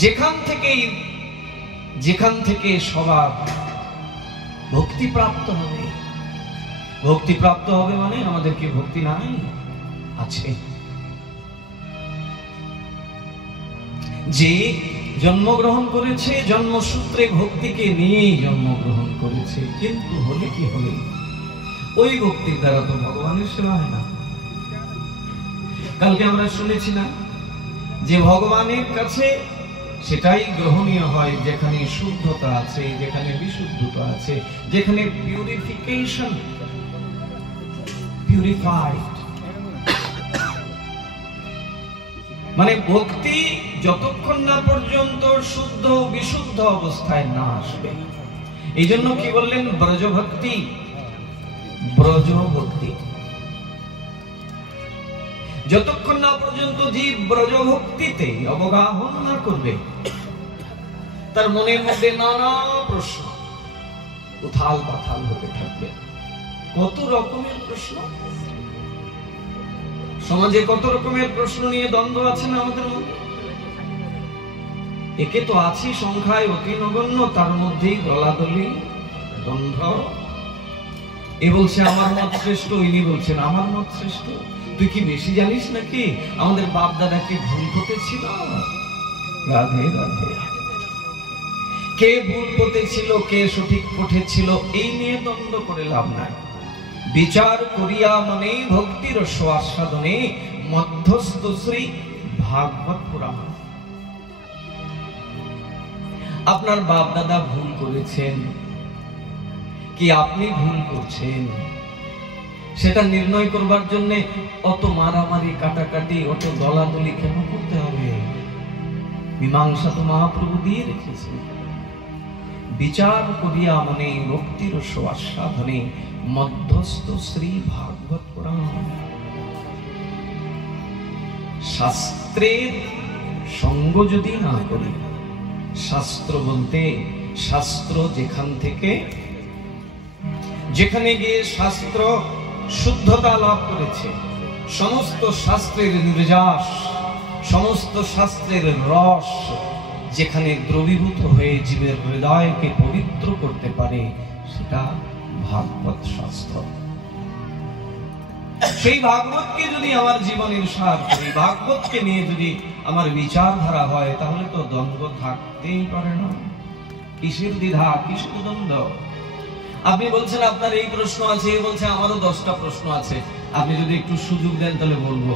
যেখান থেকে স্বভাব ভক্তি প্রাপ্ত হবে। ভক্তি প্রাপ্ত হবে মানে আমাদের কি ভক্তি নাই? আছে। যে জন্মগ্রহণ করেছে জন্মসূত্রে ভক্তিকে নিয়েই জন্মগ্রহণ করেছে, কিন্তু হলে কি হবে, ওই ভক্তির দ্বারা তো ভগবানের সেবা হয় না। কালকে আমরা শুনেছি না যে ভগবানের কাছে সেটাই গ্রহণীয় হয় যেখানে শুদ্ধতা আছে, যেখানে বিশুদ্ধতা আছে, যেখানে পিউরিফিকেশন, পিউরিফাইড। মানে ভক্তি যতক্ষণ না পর্যন্ত শুদ্ধ বিশুদ্ধ অবস্থায় না আসবে। এই জন্য কি বললেন? ব্রজভক্তি। ব্রজভক্তি যতক্ষণ না পর্যন্ত জীব ব্রজভক্তিতে অবগাহন না করবে, তার মনের মধ্যে নানা প্রশ্ন উথাল পাথাল হতে থাকবে। কত রকমের প্রশ্ন সমাজে, কত রকমের প্রশ্ন নিয়ে দ্বন্দ্ব আছে না আমাদের মধ্যে। একে তো আছি সংখ্যায় অতি নগণ্য, তার মধ্যেই দলাদলি দ্বন্দ্ব। এ বলছে আমার মত শ্রেষ্ঠ, ইনি বলছেন আমার মত শ্রেষ্ঠ। তুই কি বেশি জানিস নাকি? আমাদের বাপ দাদা কি ভুল করতেছিল? রাধে রাধে। কে ভুল করতেছিল, কে সঠিক পঠেছিল, এই নিয়ে দ্বন্দ্ব করে লাভ নাই। বিচার করিয়া মনে ভক্তির স্বাস্বাদনে মধ্যস্থ শ্রী ভাগবত পুরাণ। আপনার বাপ দাদা ভুল করেছেন কি আপনি ভুল করছেন, সেটা নির্ণয় করবার জন্য অত মারামারি কাটাকাটি, অত দলাদলি কেন করতে হবে? মীমাংসা তো মহাপ্রভু দিয়ে রেখেছেন। বিচার করিয়া মনে ভক্তির স্বাস্বাদনে মধ্যস্থ শ্রী ভাগবত পুরাণ। শাস্ত্রের সঙ্গ যদি না করি, শাস্ত্র বলতে শাস্ত্র যেখানে গিয়ে শাস্ত্র শুদ্ধতা লাভ করেছে, সমস্ত শাস্ত্রের নির্যাস, সমস্ত শাস্ত্রের রস যেখানে দ্রবীভূত হয়ে জীবের হৃদয়কে পবিত্র করতে পারে, সেটা ভাগবত শাস্ত্র। সেই ভাগবতকে যদি আমার জীবনের সার করি, ভাগবতকে নিয়ে যদি আমার বিচারধারা হয়, তাহলে তো দ্বন্দ্ব থাকতেই পারে না। কিসের দ্বিধা, কিসের দ্বন্দ্ব? আপনি বলছেন আপনার এই প্রশ্ন আছে, এই বলছে আমারও 10টা প্রশ্ন আছে। আপনি যদি একটু সুযোগ দেন তাহলে বলবো।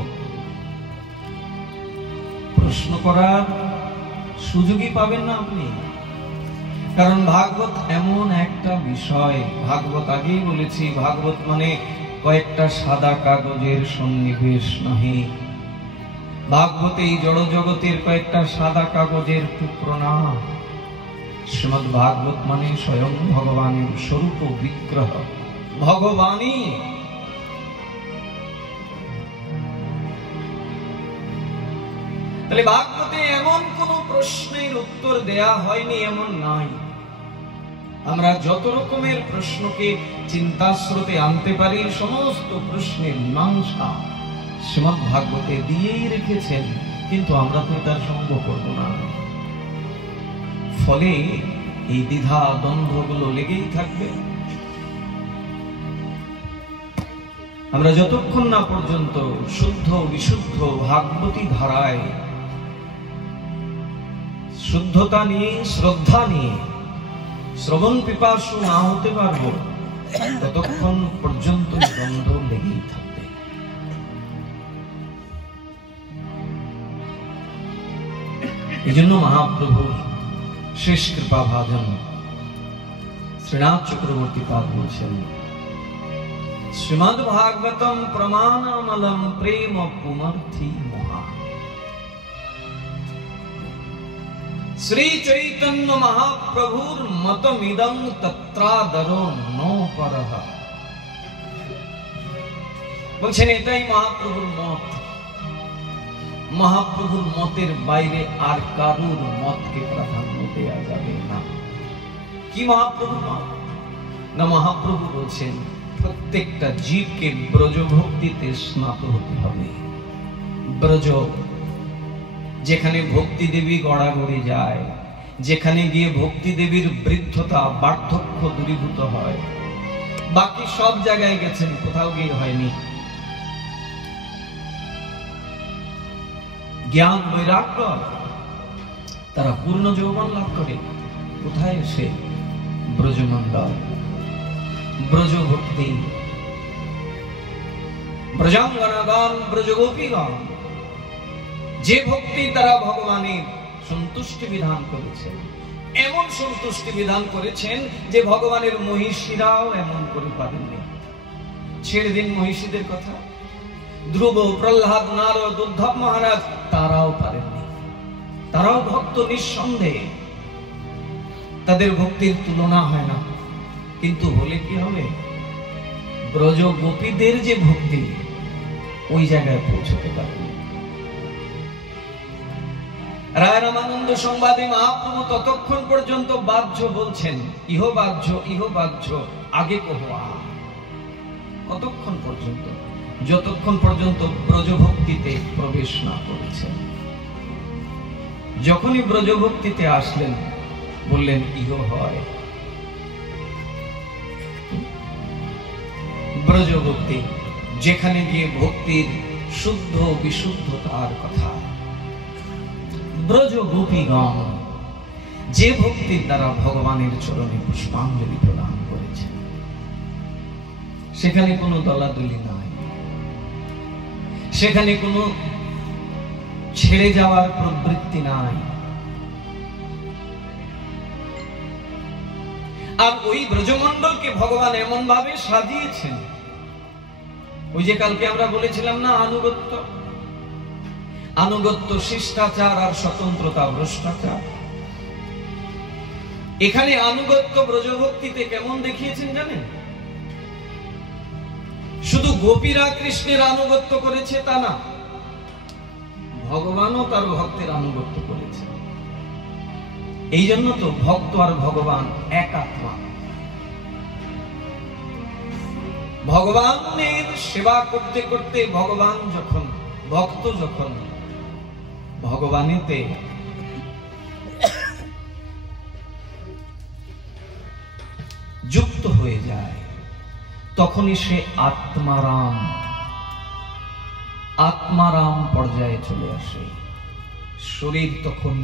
প্রশ্ন করার সুযোগই পাবেন না আপনি, কারণ ভাগবত এমন একটা বিষয়। ভাগবত আগেই বলেছি, ভাগবত মানে কয়েকটা সাদা কাগজের সন্নিবেশ নহে। ভাগবত এই জড় জগতের কয়েকটা সাদা কাগজের টুকরো না। শ্রীমদ ভাগবত মানে স্বয়ং ভগবানের স্বরূপ বিগ্রহ, ভগবানই। তাহলে ভাগবতে এমন কোন প্রশ্নের উত্তর দেয়া হয়নি এমন নাই। আমরা যত রকমের প্রশ্নকে চিন্তা স্রোতে আনতে পারি, সমস্ত প্রশ্নের মীমাংসা শ্রীমদ ভাগবতে দিয়েই রেখেছেন, কিন্তু আমরা তো তার সঙ্গ করব না। ফলে এই দ্বিধা দ্বন্দ্বগুলো লেগেই থাকবে। আমরা যতক্ষণ না পর্যন্ত শুদ্ধ বিশুদ্ধ ভাগবতী ধারায় শুদ্ধতা নিয়ে, শ্রদ্ধা নিয়ে শ্রবণ পিপাসু না হতে পারবো, ততক্ষণ পর্যন্ত দ্বন্দ্ব লেগেই থাকবে। এই জন্য মহাপ্রভুর শেষ কৃপা ভাজন শ্রীনাথ চক্রবর্তী পাদ বলছেন, শ্রীমদ্ ভাগবতম প্রমাণামলম প্রেম পুমর্থি মহা। শ্রী চৈতন্য মহাপ্রভুর মতমিদং তত্রাদরো নো পরহ। বলছেন এটাই মহাপ্রভুর মত। মহাপ্রভুর মতের বাইরে আর কারুর মতকে প্রাধান্য দেওয়া যাবে না। কি মহাপ্রভুর মত? না, মহাপ্রভু বলছেন প্রত্যেকটা জীবকে ব্রজভক্তিতে স্নাত হতে হবে। ব্রজ যেখানে ভক্তি দেবী গড়াগড়ি যায়, যেখানে গিয়ে ভক্তি দেবীর বৃদ্ধতা বার্ধক্য দূরীভূত হয়। বাকি সব জায়গায় গেছেন, কোথাও গিয়ে হয়নি। জ্ঞান বৈরাগ্য, তারা পূর্ণ যৌবন লাভ করে কোথায় এসে? ব্রজমণ্ডল, ব্রজ ভক্তি, ব্রজাঙ্গনাগণ, ব্রজগোপীগণ, যে ভক্তি তারা ভগবানের সন্তুষ্টি বিধান করেছেন। এমন সন্তুষ্টি বিধান করেছেন যে ভগবানের মহিষীরাও এমন করে পারেননি। ছেড়ে দিন মহিষীদের কথা, ধ্রুব, প্রহ্লাদ, নারদ, উদ্ধব মহারাজ তারাও পারেননি। তারাও ভক্ত নিঃসন্দেহে, তাদের ভক্তির তুলনা হয় না। কিন্তু হলে কি হবে? ব্রজ গোপীদের যে ভক্তি, ওই জায়গায় পৌঁছতে পারেনি। রায় রামানন্দ সংবাদে মহাপ্রভু ততক্ষণ পর্যন্ত বাহ্য বলছেন, ইহ বাহ্য, ইহ বাহ্য, আগে কহা। কতক্ষণ পর্যন্ত? যতক্ষণ পর্যন্ত ব্রজভক্তিতে প্রবেশ না করেছেন। যখনই ব্রজভক্তিতে আসলেন, বললেন ইহ হয়। ব্রজভক্তি, যেখানে গিয়ে ভক্তির শুদ্ধ বিশুদ্ধতার কথা। ব্রজ গোপীগণ, যে ভক্তির দ্বারা ভগবানের চরণে পুষ্পাঞ্জলি প্রদান করেছেন, সেখানে কোনো দলাদলি নাই, সেখানে কোনো ছেড়ে যাওয়ার প্রবৃত্তি নাই। আর ওই ব্রজমণ্ডলকে ভগবান এমন ভাবে সাজিয়েছেন, ওই যে কালকে আমরা বলেছিলাম না, আনুগত্য, আনুগত্য শিষ্টাচার আর স্বতন্ত্রতা ভ্রষ্টাচার। এখানে আনুগত্য ব্রজভক্তিতে কেমন দেখিয়েছেন জানেন? শুধু গোপীরা কৃষ্ণের আনুগত্য করেছে তা না, ভগবানও তার ভক্তের আনুগত্য করেছে। এই জন্য তো ভক্ত আর ভগবান এক আত্মা। ভগবানের সেবা করতে করতে ভগবান যখন, ভক্ত যখন ভগবানেতে যুক্ত হয়ে যায়, তখনই সে আত্মারাম, আত্মারাম পর্যায়ে চলে আসে। শরীর তখন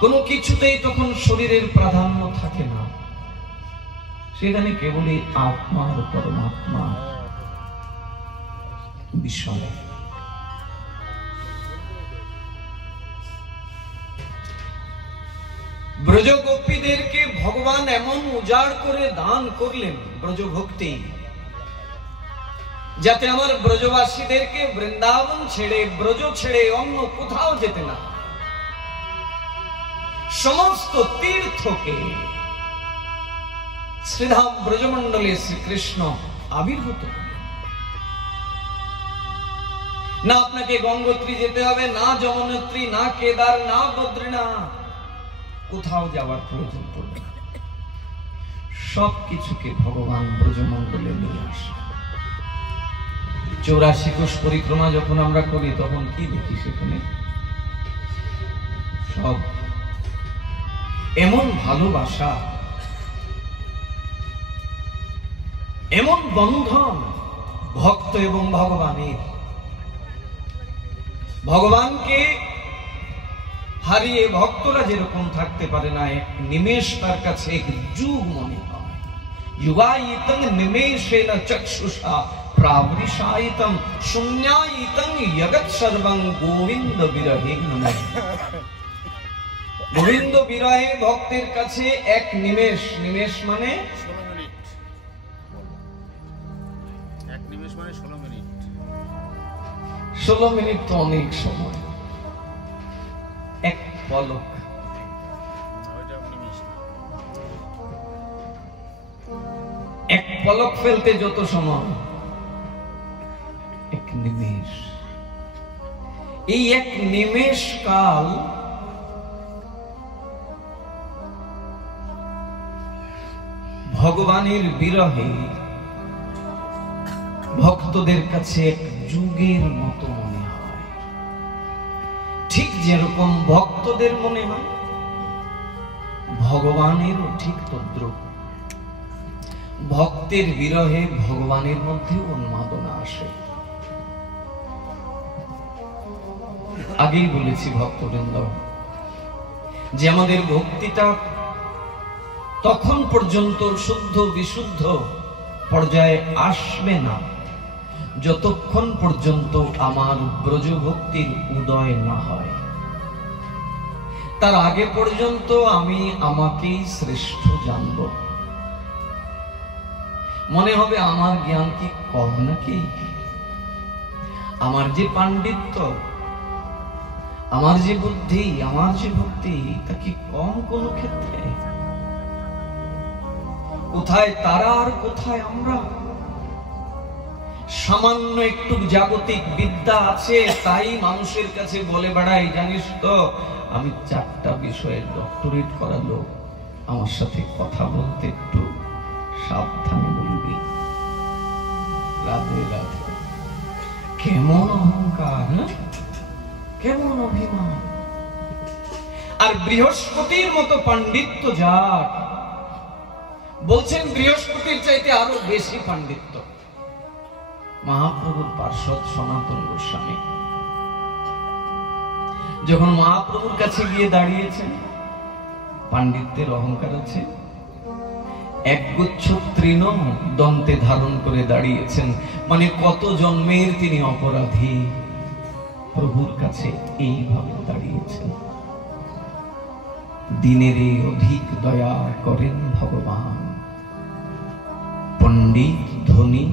কোনো কিছুতেই তখন শরীরের প্রাধান্য থাকে না, সেখানে কেবলই আত্মার পরমাত্মা বিষয়। ব্রজগোপীদেরকে ভগবান এমন উজাড় করে দান করলেন ব্রজভক্তি, যাতে আমার ব্রজবাসীদেরকে বৃন্দাবন ছেড়ে, ব্রজ ছেড়ে অন্য কোথাও যেতে না। সমস্ত তীর্থকে শ্রীধাম ব্রজমণ্ডলে শ্রীকৃষ্ণ আবির্ভূত করলেন। না আপনাকে গঙ্গোত্রী যেতে হবে, না যমুনোত্রী, না কেদার, না বদ্রীনাথ, কোথাও যাওয়ার প্রয়োজন পড়বে না। সবকিছুকে ভগবান ব্রজমণ্ডলে নিয়ে আসে। 84 কোষ পরিক্রমা যখন আমরা করি, তখন কি দেখি? সেখানে সব এমন ভালোবাসা, এমন বন্ধন ভক্ত এবং ভগবানের। ভগবানকে হারিয়ে ভক্তরা যেরকম থাকতে পারে না, এক নিমেষ তার কাছে এক যুগ মনে হয়। যুগায়িতং নিমেষেন চক্ষুষা প্রাবৃষায়িতং শূন্যায়িতং জগৎ সর্বং গোবিন্দ বিরহে নমঃ। গোবিন্দ বিরহে ভক্তের কাছে এক নিমেষ, নিমেষ মানে 16 মিনিট, এক নিমেষ মানে 16 মিনিট। 16 মিনিট তো অনেক সময়। এক পলক, এক পলক ফেলতে যত সময়, এক নিমেষ। এই এক নিমেষ কাল ভগবানের বিরহে ভক্তদের কাছে এক যুগের মতো মনে হয়, ঠিক যেরকম ভক্তদের মনে হয় ভগবানেরও ঠিক তদ্রূপ। ভক্তের বিরহে ভগবানের মধ্যে উন্মাদনা আসে। আগেই বলেছি ভক্তবৃন্দ যে আমাদের ভক্তিটা তখন পর্যন্ত শুদ্ধ বিশুদ্ধ পর্যায়ে আসবে না যতক্ষণ পর্যন্ত আমার ব্রজভক্তির উদয় না হয়। তার আগে পর্যন্ত আমি আমাকেই শ্রেষ্ঠ জানব। মনে হবে আমার জ্ঞান কি কম নাকি, আমার যে পাণ্ডিত্য, আমার যে বুদ্ধি, আমার যে ভক্তি, তা কি কম কোন ক্ষেত্রে? কোথায় তারা আর কোথায় আমরা? সামান্য একটু জাগতিক বিদ্যা আছে, তাই মানুষের কাছে বলে বেড়াই, জানিস তো আমি 4টা বিষয়ে ডক্টরেট করা লোক, আমার সাথে কথা বলতে একটু সাবধানে বলবি। রাধে রাধে। কেমন অহংকার, কেমন অভিমান! আর বৃহস্পতির মতো পাণ্ডিত্য যার, বলছেন বৃহস্পতির চাইতে আরো বেশি পাণ্ডিত্য মহাপ্রভুর পার্ষদ সনাতন গোস্বামী। যখন মহাপ্রভুর কাছে গিয়ে দাঁড়িয়েছেন, পাণ্ডিত্যের অহংকার আছে, একগুচ্ছ তৃণ দন্তে ধারণ করে দাঁড়িয়েছেন, মানে কত জন্মের তিনি অপরাধী, প্রভুর কাছে এইভাবে দাঁড়িয়েছেন। দিনের অধিক দয়া করেন ভগবান, পণ্ডিত ধনী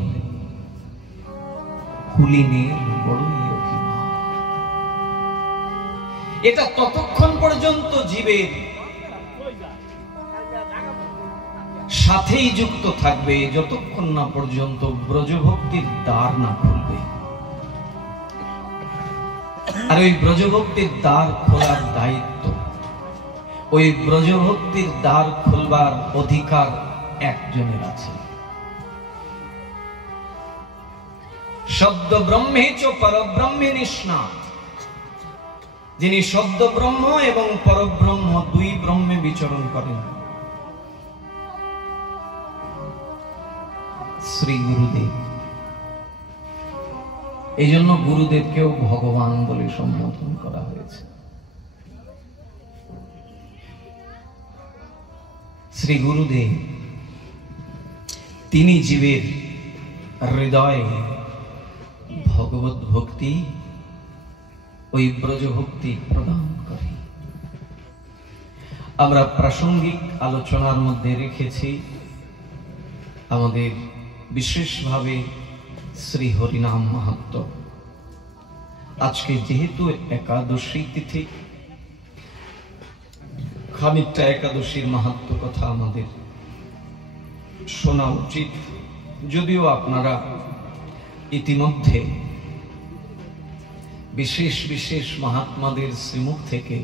কুলীনের বড়ই অভিমান। এটা ততক্ষণ পর্যন্ত জীবের সাথেই যুক্ত থাকবে যতক্ষণ না পর্যন্ত ব্রজভক্তির দ্বার না খুলবে। আর ওই ব্রজভক্তির দ্বার খোলার দায়িত্ব, ওই ব্রজভক্তির দ্বার খুলবার অধিকার একজনের আছে। শব্দ ব্রহ্মে চ পরব্রহ্মে নিষ্ণাত, যিনি শব্দ ব্রহ্ম এবং পরব্রহ্ম দুই ব্রহ্মে বিচরণ করেন, শ্রী গুরুদেব। এই জন্য গুরুদেবকেও ভগবান বলে সম্বোধন করা হয়েছে। শ্রী গুরুদেব তিনি জীবের হৃদয়ে ভগবত ভক্তি, ওই ব্রজভক্তি প্রদান করে। আমরা প্রাসঙ্গিক আলোচনার মধ্যে রেখেছি আমাদের বিশেষভাবে শ্রী হরিনাম মাহাত্ম্য। আজকে যেহেতু একাদশী তিথি, খানিকটা একাদশীর মাহাত্ম্য কথা আমাদের শোনা উচিত। যদিও আপনারা ইতিমধ্যে বিশেষ বিশেষ মহাত্মাদের শ্রীমুখ থেকে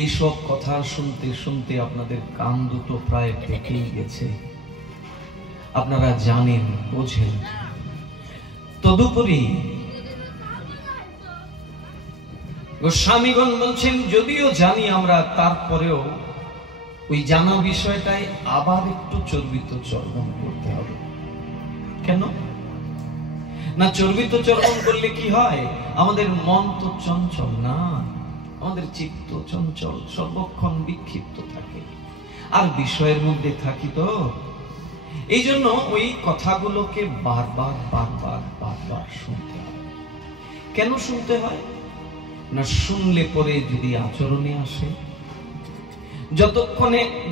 এইসব কথা শুনতে শুনতে আপনাদের কান দুটো প্রায় পেকেই গেছে, আপনারা জানেন, বোঝেন। তদুপরি গোস্বামীগণ বলছেন যদিও জানি আমরা, তারপরেও ওই জানা বিষয়টাই আবার একটু চর্বিত চর্বণ করতে হবে। কেন না? চর্বিত চর্বণ করলে কি হয়? আমাদের মন তো চঞ্চল না, আমাদের চিত্ত চঞ্চল, সর্বক্ষণ বিক্ষিপ্ত থাকে, আর বিষয়ের মধ্যে থাকি তো। এই জন্য ওই কথাগুলোকে বারবার বারবার বারবার শুনতে হয়। কেন শুনতে হয় না? শুনলে পরে যদি আচরণে আসে,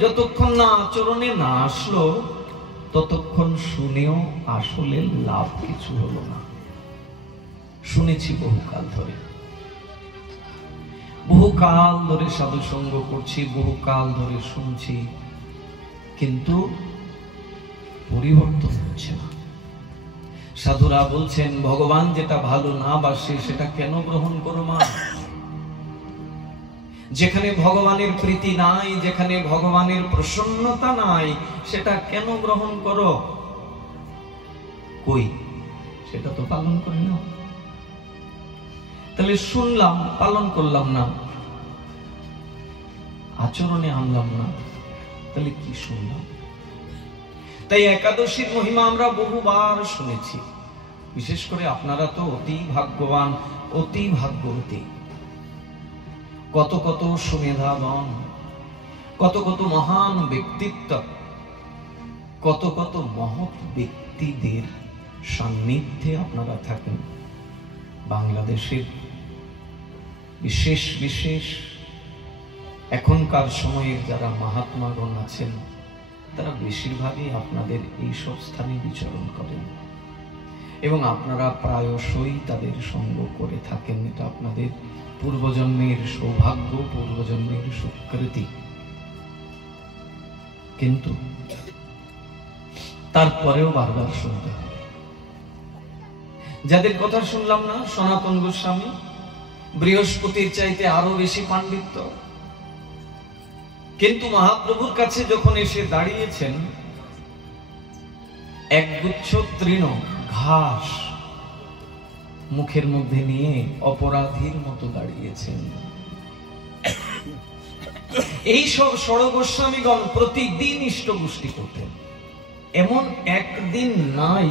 যতক্ষণ না আচরণে না আসলো ততক্ষণ শুনেও আসলে লাভ কিছু হলো না। শুনেছি বহুকাল ধরে সাধু সঙ্গ করছি, বহুকাল ধরে শুনছি, কিন্তু পরিবর্তন হচ্ছে না। সাধুরা বলছেন ভগবান যেটা ভালো না বাসে সেটা কেন গ্রহণ করো মা? যেখানে ভগবানের প্রীতি নাই, যেখানে ভগবানের প্রসন্নতা নাই, সেটা কেন গ্রহণ করো? কই সেটা তো পালন করি না। তাহলে শুনলাম, পালন করলাম না, আচরণে আনলাম না, তাহলে কি শুনলাম? তাই একাদশীর মহিমা আমরা বহুবার শুনেছি। বিশেষ করে আপনারা তো অতি ভাগ্যবান, অতি ভাগ্যবতী। কত কত সুমেধাবান, কত কত মহান ব্যক্তিত্ব, কত কত মহৎ ব্যক্তিদের সান্নিধ্যে আপনারা থাকেন। বাংলাদেশের বিশেষ বিশেষ এখনকার সময়ের যারা মহাত্মাগণ আছেন, তারা বেশিরভাগই আপনাদের এই সব স্থানে বিচরণ করেন এবং আপনারা প্রায়শই তাদের সঙ্গ করে থাকেন। এটা আপনাদের পূর্বজন্মের সৌভাগ্য, পূর্বজন্মের সুকৃতি। কিন্তু তারপরেও বারবার শুনতে হবে। যাদের কথা শুনলাম না, সনাতন গোস্বামী বৃহস্পতির চাইতে আরো বেশি পাণ্ডিত্য, কিন্তু মহাপ্রভুর কাছে যখন এসে দাঁড়িয়েছেন, একগুচ্ছ তৃণ ঘাস মুখের মধ্যে নিয়ে অপরাধীর মতো দাঁড়িয়েছেন। এই সব ষড় গোস্বামীগণ প্রতিদিন ইষ্টপুষ্টি করতেন। এমন একদিন নাই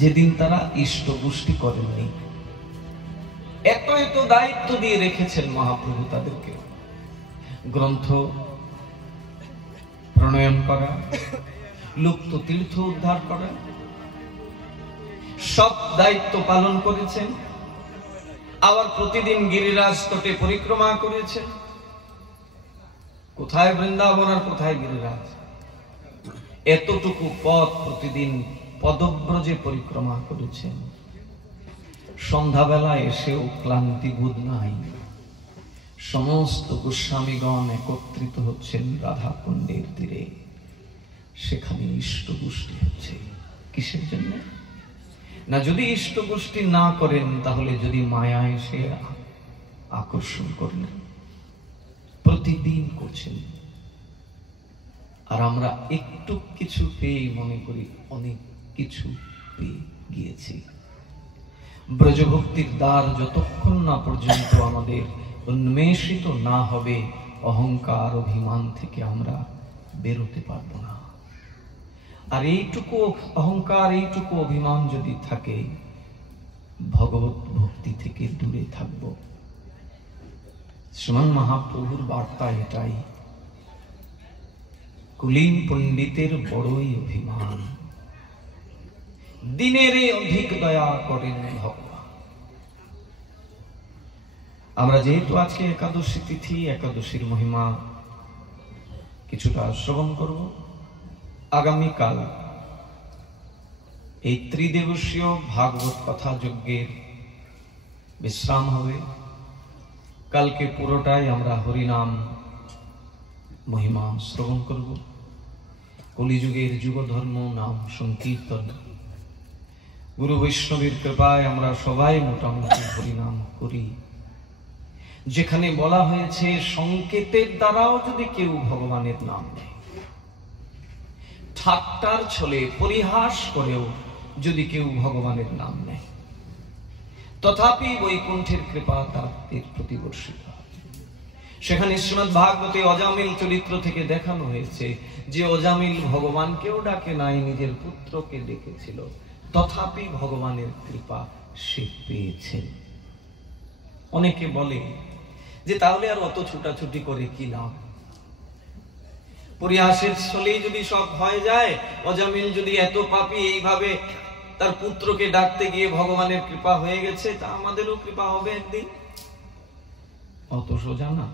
যেদিন তারা ইষ্টপুষ্টি করেননি। এত এত দায়িত্ব দিয়ে রেখেছেন মহাপ্রভু তাদেরকে। গ্রন্থ প্রণয়ন করা, লুপ্ত তীর্থ উদ্ধার করা, সব দায়িত্ব পালন করেছেন। আবার প্রতিদিন গিরিরাজ তটে পরিক্রমা করেছেন। কোথায় বৃন্দাবন আর কোথায় গিরিরাজ? এতটুকু পথ প্রতিদিন পদব্রজে পরিক্রমা করেছেন। সন্ধ্যাবেলা এসেও ক্লান্তি বোধ নাই। সমস্ত গোস্বামীগণ একত্রিত হচ্ছেন রাধা কুণ্ডের তীরে। সেখানে ইষ্টপুষ্টি হচ্ছে। কিসের জন্য? না, যদি ইষ্টপুষ্টি না করেন তাহলে যদি মায়া এসে আকর্ষণ করলেন, প্রতিদিন করছেন। আর আমরা একটু কিছু পেয়ে মনে করি অনেক কিছু পেয়ে গিয়েছি। ব্রজভক্তির দ্বার যতক্ষণ না পর্যন্ত আমাদের উন্মেষিত না হবে, অহংকার অভিমান থেকে আমরা বেরোতে পারবো না। আর এইটুকু অহংকার, এইটুকু অভিমান যদি থাকে, ভগবত ভক্তি থেকে দূরে থাকবো। শ্রীমান মহাপ্রভুর বার্তা এটাই। কুলীন পণ্ডিতের বড়ই অভিমান, দিনের অধিক দয়া করেন ভগবান। আমরা যেহেতু আজকে একাদশী তিথি, একাদশীর মহিমা কিছুটা শ্রবণ করব। আগামীকাল এই ত্রিদিবসীয় ভাগবত কথা যজ্ঞের বিশ্রাম হবে। কালকে পুরোটাই আমরা হরিনাম মহিমা শ্রবণ করব। কলিযুগের যুগধর্ম নাম সংকীর্তন। গুরু বৈষ্ণবের কৃপায় আমরা সবাই মোটামুটি হরিনাম করি। যেখানে বলা হয়েছে সংকেতের দ্বারাও যদি কেউ ভগবানের নাম নেয়, ঠাট্টার ছলে পরিহাস করেও যদি কেউ ভগবানের নাম নেয়, তথাপি বৈকুণ্ঠের কৃপা তার প্রতি বর্ষিত হয়। সেখানে শ্রীমদ্ ভাগবতে অজামিল চরিত্র থেকে দেখানো হয়েছে যে অজামিল ভগবানকেও ডাকে নাই, নিজের পুত্রকে ডেকেছিল, তথাপি ভগবানের কৃপা সে পেয়েছেন। অনেকে বলে যে তাহলে আর অত ছুটাছুটি করে কি লাভ? পরিহাসের ছলেই যদি সব হয়ে যায়, অজামিল যদি এত পাপী এইভাবে তার পুত্রকে ডাকতে গিয়ে ভগবানের কৃপা হয়ে গেছে, তা আমাদেরও কৃপা হবে একদিন। অত সোজা না।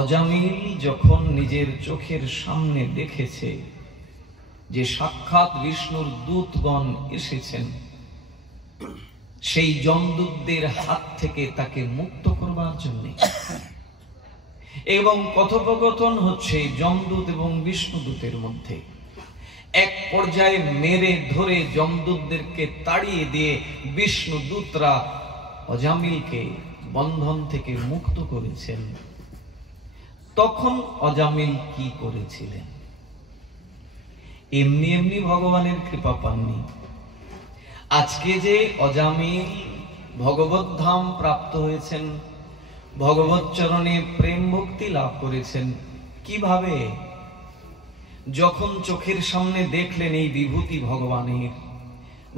অজামিল যখন নিজের চোখের সামনে দেখেছে যে সাক্ষাৎ বিষ্ণুর দূতগণ এসেছেন, সেই যমদূতদের হাত থেকে তাকে মুক্ত করবার জন্য, এবং কথোপকথন হচ্ছে যমদূত এবং বিষ্ণুদূতের মধ্যে, এক পর্যায়ে মেরে ধরে যমদূতদেরকে তাড়িয়ে দিয়ে বিষ্ণুদূতরা অজামিলকে বন্ধন থেকে মুক্ত করেছেন। তখন অজামিল কি করেছিলেন? এমনি এমনি ভগবানের কৃপা পাননি, আজকে যে অজামিল ভগবত ধাম প্রাপ্ত হয়েছেন, ভগবত চরণে প্রেম ভক্তি লাভ করেছেন, কিভাবে? যখন চোখের সামনে দেখলেন এই বিভূতি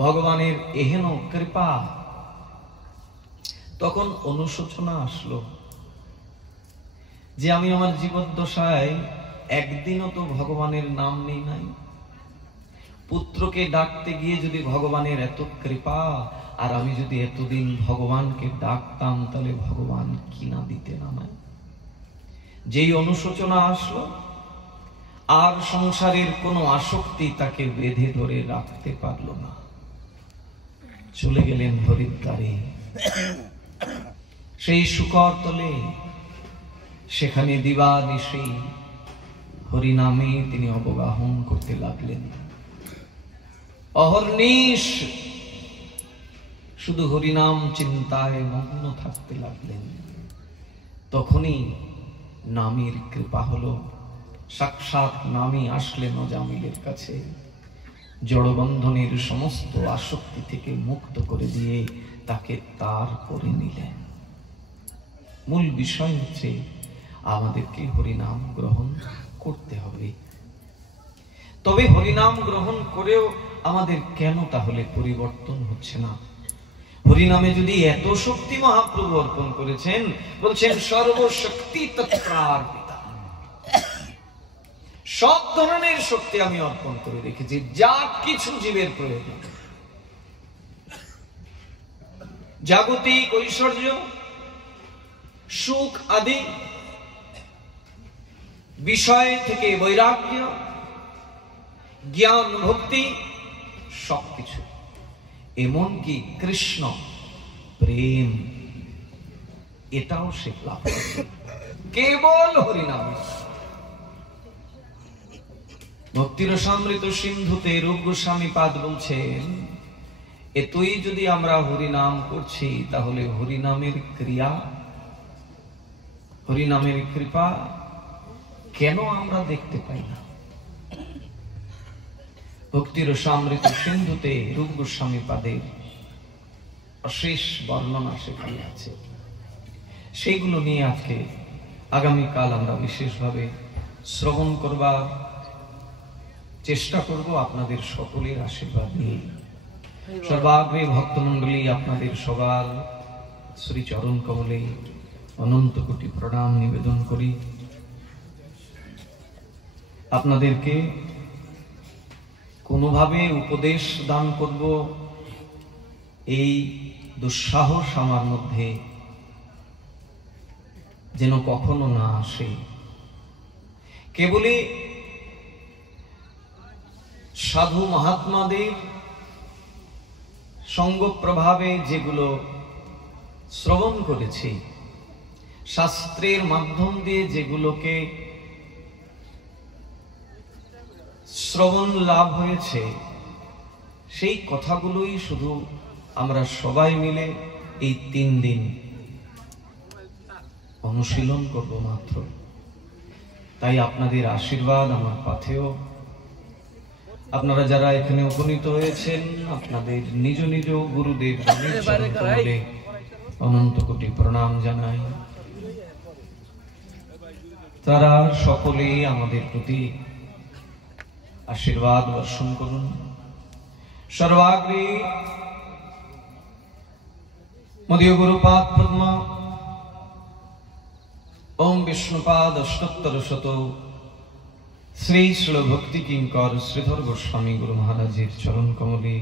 ভগবানের এহেন কৃপা, তখন অনুশোচনা আসলো যে আমি আমার জীবদ্দশায় একদিনও তো ভগবানের নাম নেই নাই। পুত্রকে ডাকতে গিয়ে যদি ভগবানের এত কৃপা, আর আমি যদি এতদিন ভগবানকে ডাকতাম, তাহলে ভগবান কি না দিতেন আমায়। যেই অনুশোচনা আসলো, আর সংসারের কোনো আসক্তি তাকে বেঁধে ধরে রাখতে পারল না। চলে গেলেন হরিদ্বারে, সেই শুকর তলে। সেখানে দিবানিশি হরিনামে তিনি অবগাহন করতে লাগলেন। অহর্নিশ শুধু হরিনাম চিন্তায় মগ্ন থাকতে লাগলেন। তখনই নামের কৃপা হলো। সাক্ষাৎ নামে আসলেন অজামিলের কাছে, জড়বন্ধনের সমস্ত আসক্তি থেকে মুক্ত করে দিয়ে তাকে তার করে নিলেন। মূল বিষয় হচ্ছে আমাদেরকে হরিনাম গ্রহণ করতে হবে। তবে হরিনাম গ্রহণ করেও আমাদের কেন তাহলে পরিবর্তন হচ্ছে না? হরিনামে যদি এত শক্তি মহাপ্রভু অর্পণ করেছেন, বলছেন সর্বশক্তি তৎপ্রার্পিতা, সব ধরনের শক্তি আমি অর্পণ করে রেখেছি, যা কিছু জীবের প্রয়োজন। জাগতিক ঐশ্বর্য, সুখ আদি, বিষয় থেকে বৈরাগ্য, জ্ঞান ভক্তি, সবকিছু, এমনকি কৃষ্ণ প্রেম, এটাও সে লাভ করে কেবল হরিনাম। ভক্তিরসামৃত সিন্ধুতে রূপ গোস্বামী পাদ বলছেন, এতই যদি আমরা হরিনাম করছি, তাহলে হরিনামের ক্রিয়া, হরিনামের কৃপা কেন আমরা দেখতে পাই না? ভক্তিরসামৃত সিন্ধুতে রূপ গোস্বামী পাদের অশেষ বর্ণনা সেখানে আছে। সেইগুলো নিয়ে আজকে আগামীকাল আমরা বিশেষভাবে শ্রবণ করবার চেষ্টা করব, আপনাদের সকলের আশীর্বাদ নিয়ে। সর্বাগ্রে ভক্তমণ্ডলী, আপনাদের সবার শ্রী চরণ কমলে অনন্ত কোটি প্রণাম নিবেদন করি। আপনাদেরকে কোনোভাবে উপদেশ দান করব, এই দুঃসাহস আমার মধ্যে যেন কখনো না আসে। কেবলই সাধু মহাত্মাদের সঙ্গ প্রভাবে যেগুলো শ্রবণ করেছি, শাস্ত্রের মাধ্যম দিয়ে যেগুলোকে শ্রবণ লাভ হয়েছে, সেই কথাগুলোই শুধু আমরা সবাই মিলে এই 3 দিন অনুশীলন করব মাত্র। তাই আপনাদের আশীর্বাদ আমার পাথেয়। আপনারা যারা এখানে উপনীত হয়েছেন, আপনাদের নিজ নিজ গুরুদেব অনন্ত কোটি প্রণাম জানাই। তারা সকলেই আমাদের প্রতি আশীর্বাদ বর্ষণ করুন। সর্বাগ্রে মদীয় গুরুপাদ পদ্ম ওম বিষ্ণুপাদ অষ্টোত্তর শত শ্রী শ্রীল ভক্তি কিঙ্কর শ্রীধর গোস্বামী গুরু মহারাজের চরণ কমলে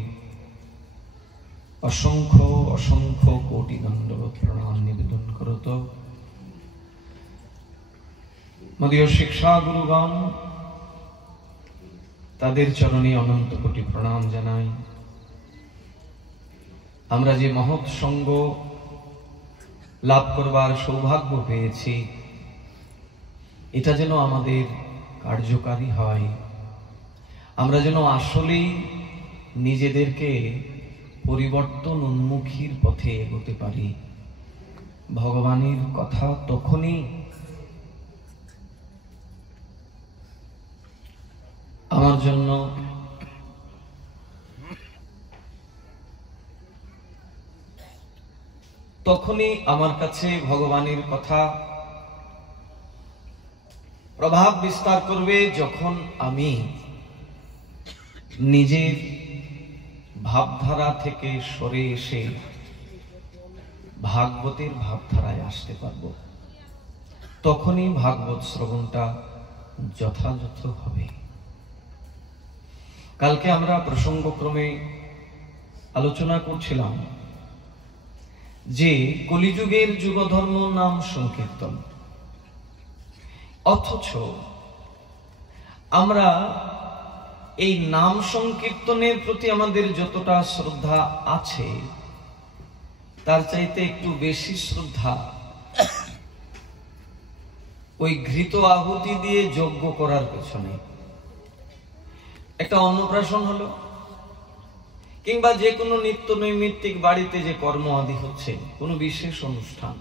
অসংখ্য অসংখ্য কোটি দণ্ডবত প্রণাম নিবেদন করত। মদীয় শিক্ষা গুরুগণ, তাদের চরণে অনন্ত কোটি প্রণাম জানাই। আমরা যে মহৎ সঙ্গ লাভ করবার সৌভাগ্য পেয়েছি, এটা যেন আমাদের কার্যকারী হয়। আমরা যেন আসলেই নিজেদেরকে পরিবর্তন উন্মুখীর পথে এগোতে পারি। ভগবানের কথা তখনই আমার জন্য তখনই আমার কাছে ভগবানের কথা প্রভাব বিস্তার করবে, যখন আমি নিজের ভাবধারা থেকে সরে এসে ভাগবতের ভাবধারায় আসতে পারবো। তখনই ভাগবত শ্রবণটা যথাযথ হবে। কালকে আমরা প্রসঙ্গক্রমে আলোচনা করছিলাম যে কলিযুগের যুগধর্ম নাম সংকীর্তন, অথচ আমরা এই নাম সংকীর্তনের প্রতি আমাদের যতটা শ্রদ্ধা আছে, তার চাইতে একটু বেশি শ্রদ্ধা ওই ঘৃত আহুতি দিয়ে যজ্ঞ করার পেছনে। একটা অন্নপ্রাশন হলো কিংবা যে কোনো নিত্য নৈমিত্তিক বাড়িতে যে কর্ম আদি হচ্ছে, কোনো বিশেষ অনুষ্ঠান,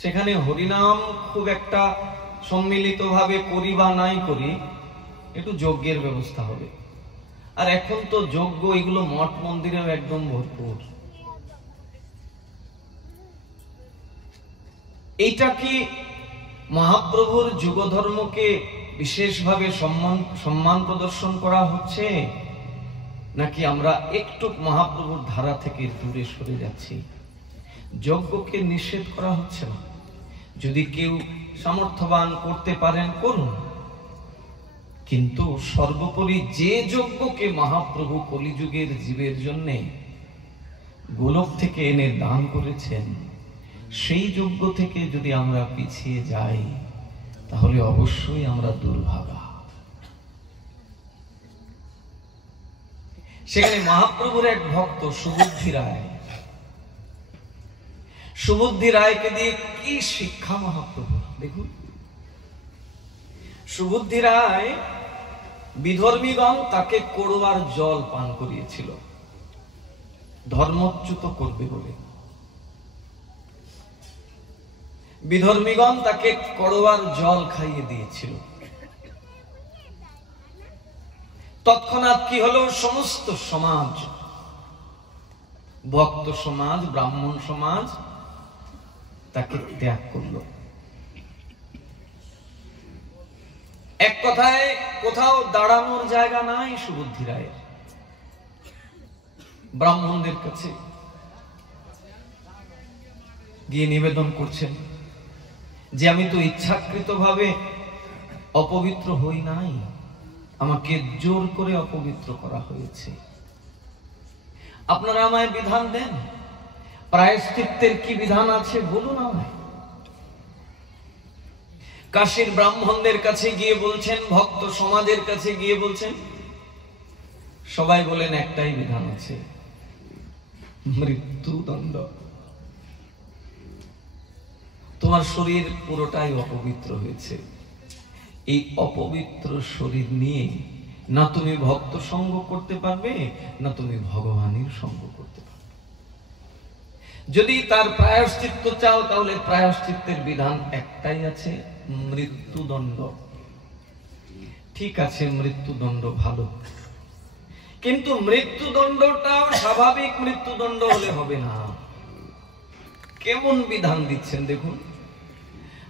সেখানে হরিনাম খুব একটা সম্মিলিতভাবে করি বা নাই করি, একটু যজ্ঞের ব্যবস্থা হবে। আর এখন তো যজ্ঞ এগুলো মঠ মন্দিরেও একদম ভরপুর। এইটা কি মহাপ্রভুর যুগধর্মকে বিশেষভাবে সম্মান প্রদর্শন করা হচ্ছে, নাকি আমরা একটু মহাপ্রভুর ধারা থেকে দূরে সরে যাচ্ছি? যজ্ঞকে নিষেধ করা হচ্ছে না, যদি কেউ সামর্থ্যবান করতে পারেন করুন, কিন্তু সর্বোপরি যে যজ্ঞকে মহাপ্রভু কলিযুগের জীবের জন্য গোলক থেকে এনে দান করেছেন, সেই যজ্ঞ থেকে যদি আমরা পিছিয়ে যাই, তাহলে অবশ্যই আমরা দুর্ভাগা। সেখানে মহাপ্রভুর এক ভক্ত সুবুদ্ধি রায়, সুবুদ্ধি রায়কে দিয়ে কি শিক্ষা মহাপ্রভু! দেখুন, সুবুদ্ধি রায় বিধর্মীগণ তাকে করোয়ার জল পান করিয়েছিল ধর্মচ্যুত করবে বলে। বিধর্মীগণ তাকে করোয়ার জল খাইয়ে দিয়েছিল। তৎক্ষণাৎ কি হলো? সমস্ত সমাজ, ভক্ত সমাজ, ব্রাহ্মণ সমাজ তাকে ত্যাগ করলো। এক কথায় কোথাও দাঁড়ানোর জায়গা নাই সুবুদ্ধি রায়ের। ব্রাহ্মণদের কাছে গিয়ে নিবেদন করছেন যে আমি তো ইচ্ছাকৃতভাবে অপবিত্র হই নাই, আমাকে জোর করে অপবিত্র করা হয়েছে। আপনারা আমায় বিধান দেন, প্রায়শ্চিত্তের কি বিধান আছে বলুন আমায়। কাশীর ব্রাহ্মণদের কাছে গিয়ে বলছেন, ভক্ত সমাজের কাছে গিয়ে বলছেন, সবাই বলেন একটাই বিধান আছে, মৃত্যুদণ্ড। তোমার শরীর পুরোটাই অপবিত্র হয়েছে, এই অপবিত্র শরীর নিয়ে না তুমি ভক্ত সঙ্গ করতে পারবে, না তুমি ভগবানের সঙ্গ করতে পারবে। যদি তার প্রায়শ্চিত্ত চাও, তাহলে প্রায়শ্চিত্তের বিধান একটাই আছে, মৃত্যুদণ্ড। ঠিক আছে, মৃত্যুদণ্ড ভালো, কিন্তু মৃত্যুদণ্ডটাও স্বাভাবিক মৃত্যুদণ্ড হলে হবে না। কেমন বিধান দিচ্ছেন দেখুন।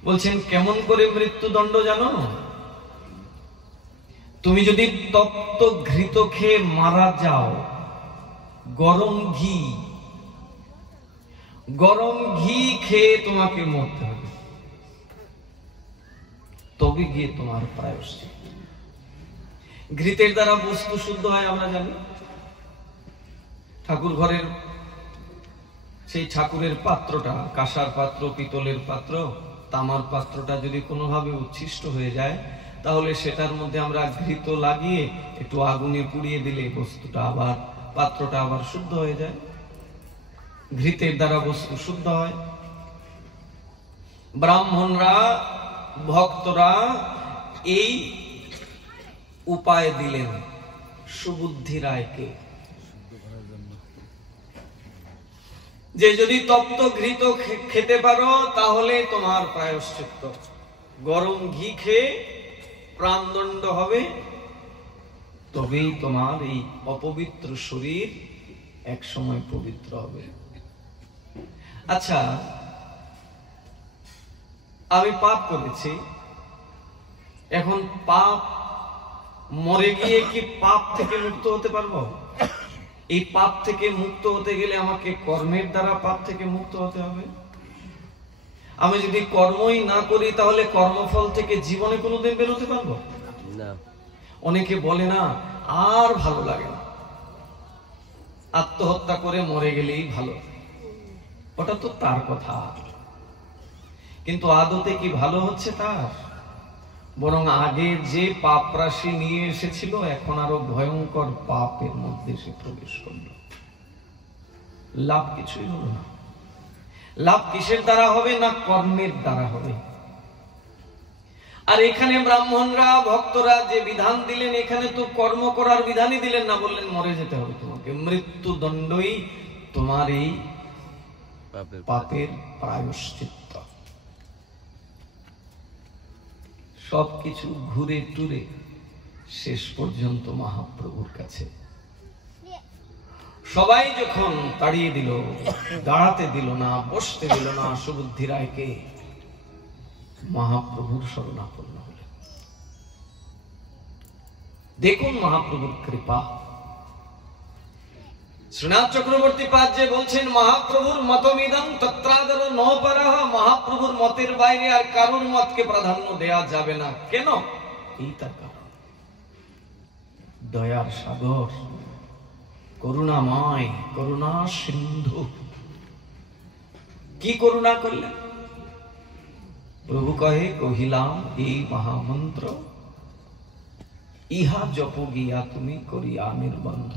বলছেন কেমন করে মৃত্যুদণ্ড জানো? তুমি যদি তপ্ত ঘৃত খেয়ে মারা যাও, গরম ঘি খেয়ে তোমাকে মরতে হবে, তবে গিয়ে তোমার প্রায়শ্চিত্ত। ঘৃতের দ্বারা বস্তু শুদ্ধ হয় আমরা জানি। ঠাকুর ঘরের সেই ঠাকুরের পাত্রটা, কাঁসার পাত্র, পিতলের পাত্র, তামার পাত্রটা যদি কোনোভাবে উচ্ছিষ্ট হয়ে যায়, তাহলে সেটার মধ্যে আমরা ঘৃত লাগিয়ে একটু আগুনে পুড়িয়ে দিলে বস্তুটা আবার, পাত্রটা আবার শুদ্ধ হয়ে যায়। ঘৃতের দ্বারা বস্তু শুদ্ধ হয়। ব্রাহ্মণরা, ভক্তরা এই উপায় দিলেন সুবুদ্ধি রায়কে, যে যদি তপ্ত ঘৃত খেতে পারো তাহলে তোমার প্রায়শ্চিত্ত, গরম ঘি খেয়ে প্রাণদণ্ড হবে, তবেই তোমার এই অপবিত্র শরীর এক সময় পবিত্র হবে। আচ্ছা, আমি পাপ করেছি, এখন পাপ মরে গিয়ে কি পাপ থেকে মুক্ত হতে পারবো? এই পাপ থেকে মুক্ত হতে গেলে আমাকে কর্মের দ্বারা পাপ থেকে মুক্ত হতে হবে। আমি যদি কর্মই না করি তাহলে কর্মফল থেকে জীবনে কোনোদিন বেরোতে পারবো না। অনেকে বলে না, আর ভালো লাগে না, আত্মহত্যা করে মরে গেলেই ভালো। ওটা তো তার কথা, কিন্তু আদতে কি ভালো হচ্ছে তার? বরং আগে যে পাপ রাশি নিয়ে এসেছিল, এখন আরো ভয়ঙ্কর পাপের মধ্যে সে প্রবেশ করল। লাভ কিছুই হলো না। লাভ কিসের দ্বারা হবে? না কর্মের দ্বারা হবে। আর এখানে ব্রাহ্মণরা, ভক্তরা যে বিধান দিলেন, এখানে তো কর্ম করার বিধানই দিলেন না, বললেন মরে যেতে হবে তোমাকে, মৃত্যু দণ্ডই তোমার এই পাপের প্রায়শ্চিত্ত। সবকিছু ঘুরে টুরে শেষ পর্যন্ত মহাপ্রভুর কাছে। সবাই যখন তাড়িয়ে দিল, দাঁড়াতে দিল না, বসতে দিল না সুবুদ্ধি রায়কে, মহাপ্রভুর শরণাপন্ন হলেন। দেখুন মহাপ্রভুর কৃপা। শ্রীনাথ চক্রবর্তী পাদ যে বলছেন, মহাপ্রভুর মতমিদং তত্রাদর নপরাহ, মহাপ্রভুর মতের বাইরে আর কারোর মতকে প্রাধান্য দেয়া যাবে না। কেন? এই তার কারণ, দয়ার সাগর, করুণাময়, করুণা সিন্ধু। কি করুণা করলেন? প্রভু কহে, কহিলাম এই মহামন্ত্র, ইহা জপ গিয়া তুমি করিয়া নির্বন্ধ,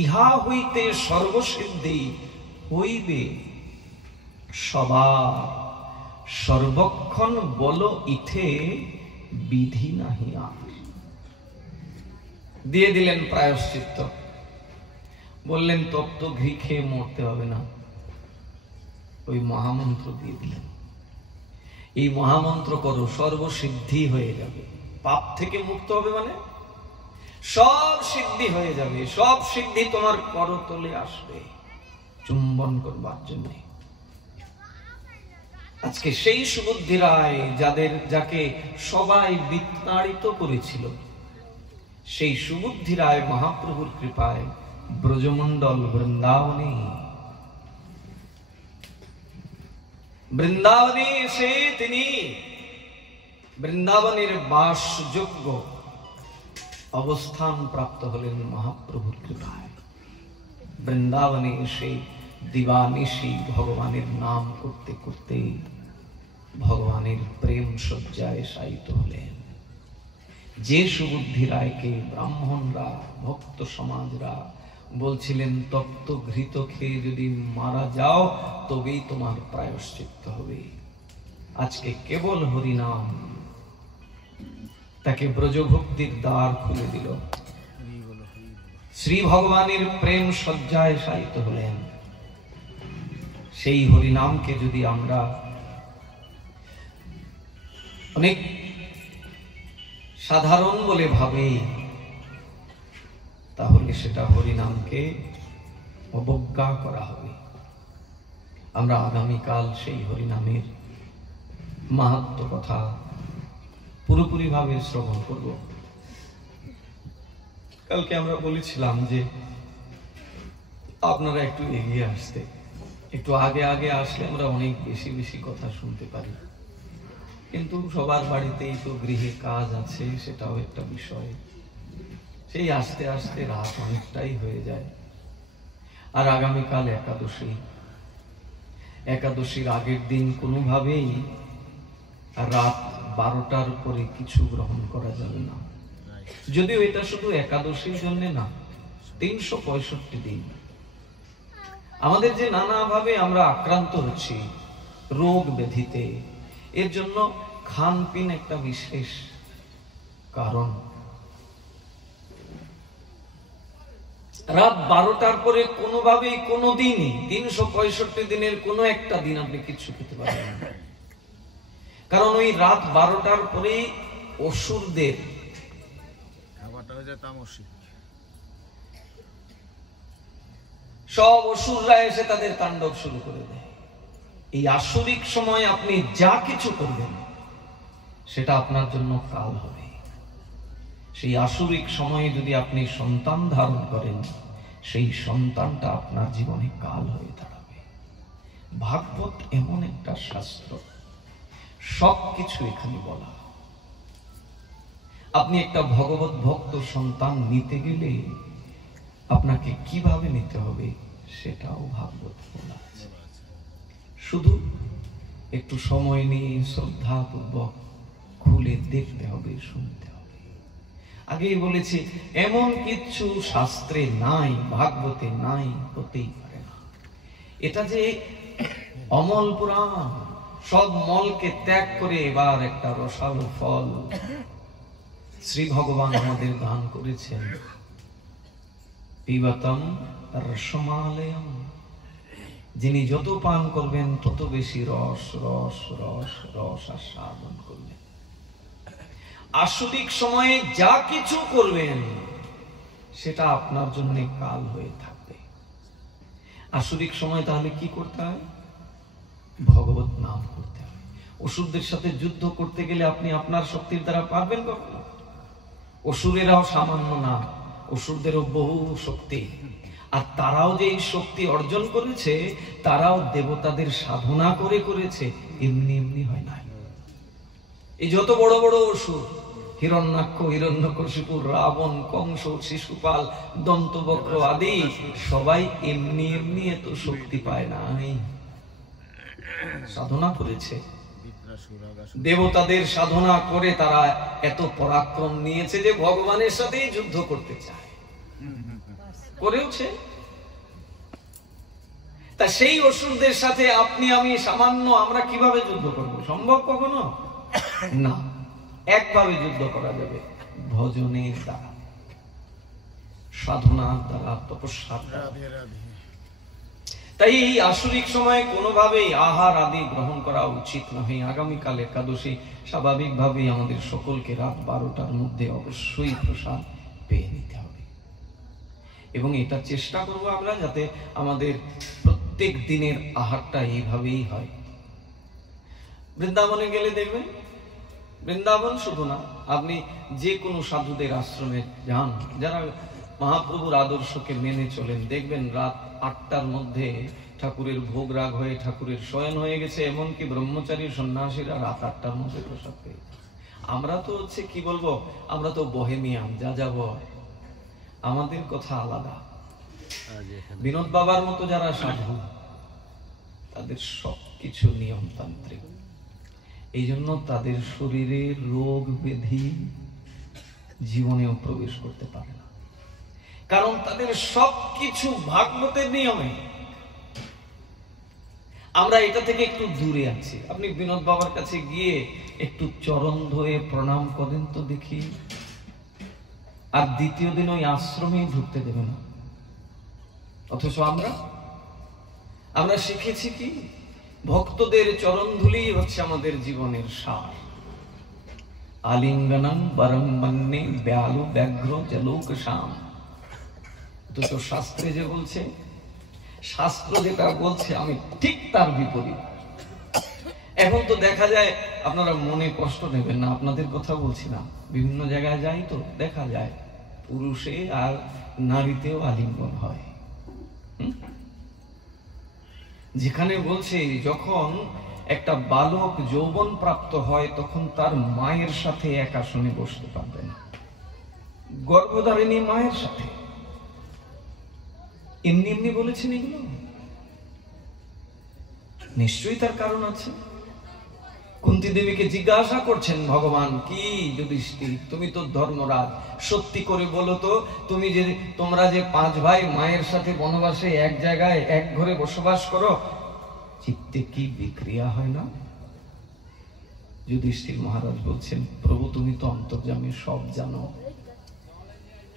ইহা হইতে সর্বসিদ্ধি হইবে সবার, সর্বক্ষণ বল ইথে বিধি নাহি আর। দিয়ে দিলেন প্রায়শ্চিত্ত। বললেন তপ্ত ঘি খেয়ে মরতে হবে না, ওই মহামন্ত্র দিয়ে দিলেন। এই মহামন্ত্র করো, সর্বসিদ্ধি হয়ে যাবে। পাপ থেকে মুক্ত হবে মানে সব সিদ্ধি হয়ে যাবে, সব সিদ্ধি তোমার করতলে আসবে চুম্বন করবার জন্য। আজকে সেই সুবুদ্ধি রায় যাকে সবাই বিতাড়িত করেছিল, সেই সুবুদ্ধি রায় মহাপ্রভুর কৃপায় ব্রজমণ্ডল বৃন্দাবনে এসে তিনি বৃন্দাবনের বাসযোগ্য অবস্থান প্রাপ্ত হলেন মহাপ্রভুর কৃপায়। বৃন্দাবনে এসে দিবানিশি ভগবানের নাম করতে করতে ভগবানের প্রেম সজ্জায় শায়িত হলেন। যে সুবুদ্ধি রায়কে ব্রাহ্মণরা, ভক্ত সমাজরা বলছিলেন তপ্ত ঘৃত খেয়ে যদি মারা যাও তবেই তোমার প্রায়শ্চিত্ত হবে, আজকে কেবল হরিনাম তাকে ব্রজভক্তির দ্বার খুলে দিল। শ্রী ভগবানের প্রেম সজ্জায় শায়িত হলেন। সেই হরিনামকে যদি আমরা অনেক সাধারণ বলে ভাবে, তাহলে সেটা হরিনামকে অবজ্ঞা করা হবে। আমরা আগামীকাল সেই হরিনামের মাহাত্ম্য কথা পুরোপুরি ভাবে শ্রবণ করব। কালকে আমরা বলেছিলাম যে আপনারা একটু এগিয়ে আসতে, একটু আগে আগে আসলে আমরা অনেক বেশি বেশি কথা শুনতে পারি, কিন্তু সবার বাড়িতেই তো গৃহে কাজ আছে, সেটাও একটা বিষয়। সেই আস্তে আস্তে রাত অনেকটাই হয়ে যায়। আর আগামীকাল একাদশী, একাদশীর আগের দিন কোনোভাবেই রাত 12টার পরে কিছু গ্রহণ করা যাবে না। যদিও এটা শুধু একাদশীর জন্য না, 365 দিন আমাদের যে নানাভাবে আমরা আক্রান্ত হচ্ছি রোগ ব্যাধিতে, এর জন্য খানপিন একটা বিশেষ কারণ। রাত 12টার পরে কোনোভাবেই কোনোদিনই 365 দিনের কোনো একটা দিন আপনি কিছু খেতে পারবেন না, কারণ ওই রাত 12টার পরে অসুরদের সব অসুররা এসে তাদের তাণ্ডব শুরু করে দেয়। এই আসরিক সময় আপনি যা কিছু করবেন সেটা আপনার জন্য কাল হবে। সেই আসরিক সময়ে যদি আপনি সন্তান ধারণ করেন, সেই সন্তানটা আপনার জীবনে কাল হয়ে দাঁড়াবে। ভাগবত এমন একটা শাস্ত্র, সবকিছু এখানে বলা। আপনি একটা ভগবত ভক্ত সন্তান নিতে গেলে আপনাকে কিভাবে নিতে হবে সেটাও ভাগবত বলা আছে। শুধু একটু সময় নিয়ে শ্রদ্ধাপূর্বক খুলে দেখতে হবে, শুনতে হবে। আগেই বলেছি, এমন কিছু শাস্ত্রে নাই, ভাগবতে নাই, হতেই পারে না। এটা যে অমল পুরাণ, সব মলকে ত্যাগ করে এবার একটা রসালো ফল শ্রী ভগবান আমাদের দান করেছেন। পিবতম রসমালয়ম, যিনি যত পান করবেন তত বেশি রস রস রস রস আস্বাদন করবেন। আসরিক সময়ে যা কিছু করবেন সেটা আপনার জন্য কাল হয়ে থাকবে। আসরিক সময় তাহলে কি করতে হয়? ভগবত নাম করতে হয়। অসুরদের সাথে যুদ্ধ করতে গেলে আপনি আপনার শক্তির দ্বারা পারবেন কখনো? অসুরেরাও সামান্য না, অসুরদেরও বহু শক্তি। আর তারাও যে এই শক্তি অর্জন করেছে, তারাও দেবতাদের সাধনা করে করেছে, এমনি এমনি হয় না। এই যত বড় বড় অসুর, হিরণ্যাক্ষ, হিরণ্যকশিপু, রাবণ, কংস, শিশুপাল, দন্তবক্র আদি, সবাই এমনি এমনি এত শক্তি পায় নাই, সাধনা করেছে। দেবতাদের সাধনা করে তারা এত পরাক্রম নিয়েছে যে ভগবানের সাথেই যুদ্ধ করতে চায়, করেওছে। তা সেই অসুরদের সাথে আপনি আমি সামান্য, আমরা কিভাবে যুদ্ধ করব? সম্ভব কখনো না। একভাবে যুদ্ধ করা যাবে, ভজনের দ্বারা, সাধনার দ্বারা, তপস্যার দ্বারা। তাই এই আসরিক সময় কোনোভাবেই আহার আদি গ্রহণ করা উচিত নয়। আগামীকাল একাদশী, স্বাভাবিকভাবেই আমাদের সকলকে রাত 12টার মধ্যে অবশ্যই প্রসাদ পেয়ে নিতে হবে। এবং এটা চেষ্টা করব আমরা যাতে আমাদের প্রত্যেক দিনের আহারটা এইভাবেই হয়। বৃন্দাবনে গেলে দেখবেন, বৃন্দাবন শুধু না, আপনি যে কোনো সাধুদের আশ্রমে যান, যারা মহাপ্রভুর আদর্শকে মেনে চলেন, দেখবেন রাত 8টার মধ্যে ঠাকুরের ভোগ রাগ হয়ে ঠাকুরের শয়ন হয়ে গেছে। এমনকি ব্রহ্মচারী সন্ন্যাসীরা রাত 8টার মধ্যে প্রসাদ পেয়ে। আমরা তো হচ্ছে কি বলবো, আমরা তো বহেমিয়ান, যা যাব, আমাদের কথা আলাদা। বিনোদ বাবার মতো যারা সাধু, তাদের সবকিছু নিয়মতান্ত্রিক। এই জন্য তাদের শরীরে রোগ ব্যাধি জীবনেও প্রবেশ করতে পারে না, কারণ তাদের সবকিছু ভাগবতের নিয়মে। আমরা এটা থেকে একটু দূরে আছি। আপনি বিনোদ বাবার কাছে গিয়ে একটু চরণ ধরে প্রণাম করেন তো দেখি, আর দ্বিতীয় দিন ওই আশ্রমেই ঢুকতে দেবে না। অথচ আমরা শিখেছি কি, ভক্তদের চরণ ধুলি হচ্ছে আমাদের জীবনের সার। আলিঙ্গনম বরং মন্যে ব্যালু ব্যাঘ্র জলোক শাম। তো শাস্ত্রে যে বলছে, শাস্ত্র যেটা বলছে আমি ঠিক তার বিপরীত। এখন তো দেখা যায়, আপনারা মনে কষ্ট নেবেন না, আপনাদের কথা বলছি না, বিভিন্ন জায়গায় যাই তো দেখা যায় পুরুষে আর নারীতেও আলিঙ্গন হয়। যেখানে বলছে যখন একটা বালক যৌবন প্রাপ্ত হয়, তখন তার মায়ের সাথে এক আসনে বসতে পারবে না, গর্ভধারিণী মায়ের সাথে। এমনি এমনি বলেছেন এগুলো? নিশ্চয়ই তার কারণ আছে। কুন্তী দেবীকে জিজ্ঞাসা করছেন ভগবান, কি যুধিষ্ঠির, তুমি তো ধর্মরাজ, সত্যি করে বলো তো, তোমরা যে 5 ভাই মায়ের সাথে বনবাসে এক জায়গায় এক ঘরে বসবাস করো, চিত্তে কি বিক্রিয়া হয় না? যুধিষ্ঠির মহারাজ বলছেন, প্রভু তুমি তো অন্তর্যামী, সব জানো,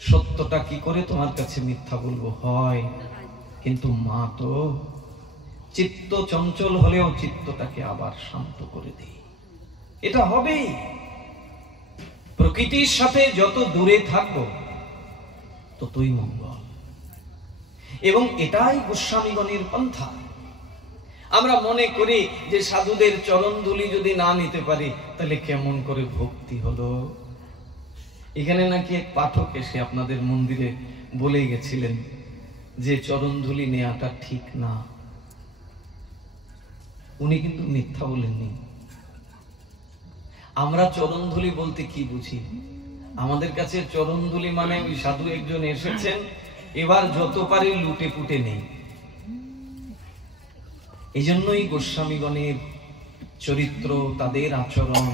সত্যটা কি করে তোমার কাছে মিথ্যা বলবো? হয়, কিন্তু মা তো চিত্ত চঞ্চল হলেও চিত্তটাকে আবার শান্ত করে দেই, এটা হবেই। প্রকৃতির সাথে যত দূরে থাকবো ততই মঙ্গল। এবং এটাই গোস্বামীগণের পন্থা। আমরা মনে করি যে সাধুদের চরণ ধুলি যদি না নিতে পারি তাহলে কেমন করে ভক্তি হলো। এখানে নাকি এক পাঠক এসে আপনাদের মন্দিরে বলে গেছিলেন যে চরণ ধুলি নেওয়াটা ঠিক না। উনি কিন্তু মিথ্যা বলেননি। আমরা চরণ ধুলি বলতে কি বুঝি? আমাদের কাছে চরণ ধুলি মানে ওই সাধু একজন এসেছেন, এবার যত পারি লুটে পুটে নেই। এই জন্যই গোস্বামীগণের চরিত্র, তাদের আচরণ,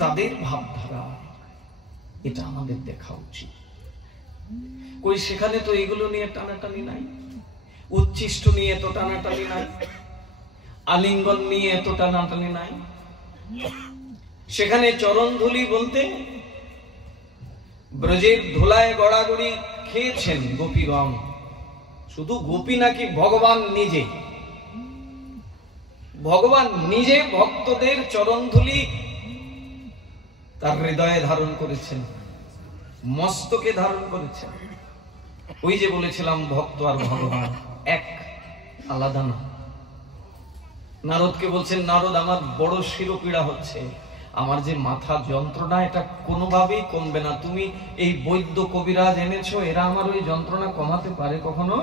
তাদের ভাবধারা, এটা আমাদের দেখা উচিত। কই সেখানে তো এগুলো নিয়ে টানাটানি নাই, উচ্ছিষ্ট নিয়ে এত টানাটানি নাই, আলিঙ্গন নিয়ে এত টানাটানি নাই। সেখানে চরণ ধুলি বলতে ব্রজের ধুলায় গড়াগড়ি খেয়েছেন গোপীগণ। শুধু গোপী নাকি ভগবান নিজে, ভগবান নিজে ভক্তদের চরণ ধুলি তার হৃদয়ে ধারণ করেছেন, মস্তকে ধারণ করেছেন। ওই যে বলেছিলাম ভক্ত আর ভগবান এক, আলাদা না। নারদকে বলছেন, নারদ আমার বড় শিরোপীড়া হচ্ছে, আমার যে মাথা যন্ত্রণা এটা কোনোভাবেই কমবে না। তুমি এই বৈদ্য কবিরাজ এনেছো, এরা আমার ওই যন্ত্রণা কমাতে পারে কখনো?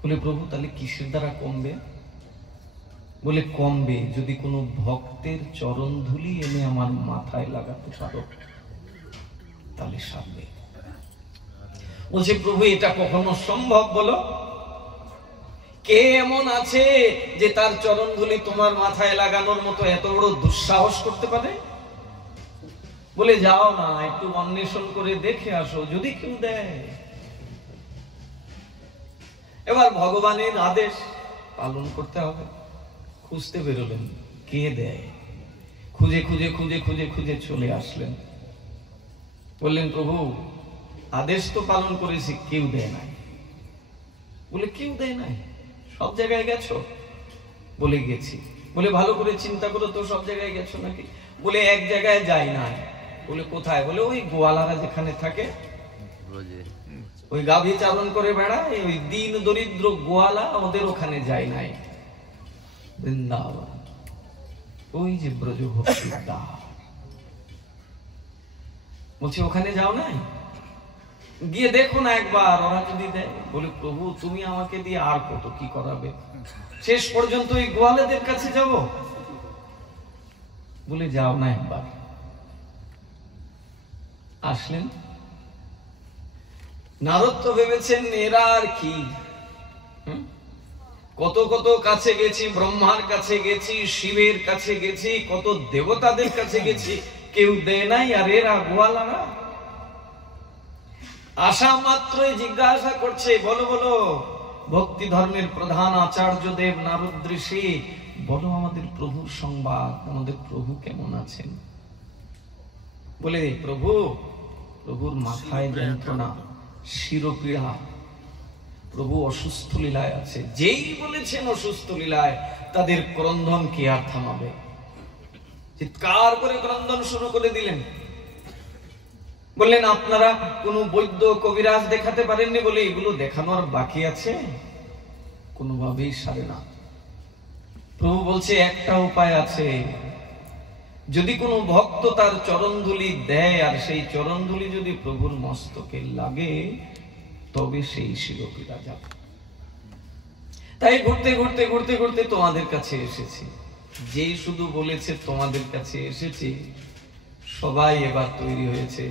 বলে প্রভু তাহলে কিসের দ্বারা কমবে? বলে কমবে যদি কোনো ভক্তের চরণ ধুলি এনে আমার মাথায় লাগাতে পারো, তাহলে সারবে। বলছে প্রভু এটা কখনো সম্ভব বলো? কে এমন আছে যে তার চরণ ধুলি তোমার মাথায় লাগানোর মতো এত বড় দুঃসাহস করতে পারে? বলে যাও না, একটু অন্বেষণ করে দেখে আসো, যদি কেউ দেয়। এবার ভগবানের আদেশ পালন করতে হবে। খুঁজতে বেরোলেন, কে দেয়? খুঁজে খুঁজে খুঁজে খুঁজে খুঁজে চলে আসলেন। বললেন প্রভু আদেশ তো পালন করেছি, কেউ দেয় নাই। বলে কেউ দেয় নাই? সব জায়গায় গেছো? বলে গেছি। বলে ভালো করে চিন্তা করো তো, সব জায়গায় গেছো নাকি? বলে এক জায়গায় যাই নাই। বলে কোথায়? বলে ওই গোয়ালারা যেখানে থাকে, ওই গাভী চালন করে বেড়ায়, ওই দিন দরিদ্র গোয়ালা, ওদের ওখানে যাই নাই। বৃন্দাবন, ওই যে ব্রজভক্তির দ্বার। বলছে ওখানে যাও নাই? গিয়ে দেখো না একবার, ওরা যদি দেয়। বলে প্রভু তুমি আমাকে দিয়ে আর কত কি করাবে, শেষ পর্যন্ত ওই গোয়ালাদের কাছে যাব। বলে যাও না একবার। আসলেন। নারদ তো ভেবেছেন এরা আর কি, কত কত কাছে গেছি, ব্রহ্মার কাছে গেছি, শিবের কাছে গেছি, কত দেবতাদের কাছে গেছি, কেউ দেয় নাই, আর এরা গোয়ালারা। আশা মাত্রই জিজ্ঞাসা করছে, বলো বলো ভক্তি ধর্মের প্রধান আচার্য দেব নারদ ঋষি, বলো আমাদের প্রভুর সংবাদ, আমাদের প্রভু কেমন আছেন? বলে প্রভুর মাথায় যন্ত্রণা, শিরোপীড়া, প্রভু অসুস্থ লীলায় আছে। যেই বলেছেন অসুস্থ লীলায়, তাদের ক্রন্দন কে আর থামাবে? চিৎকার করে ক্রন্দন শুরু করে দিলেন। বললেন আপনারা কোন বৈদ্য কবিরাজ দেখাতে পারেননি? বলে এগুলো দেখানোর বাকি আছে, কোনোভাবেই সারে না। প্রভু বলছে একটা উপায় আছে, যদি কোনো ভক্ত তার চরণধুলি দেয় আর সেই চরণধুলি যদি প্রভুর মস্তকে লাগে, তবে সেই শিরোপীড়া যাবে। তাই ঘুরতে ঘুরতে ঘুরতে ঘুরতে তোমাদের কাছে এসেছি। যেই শুধু বলেছে তোমাদের কাছে এসেছি, সবাই এবার তৈরি হয়েছে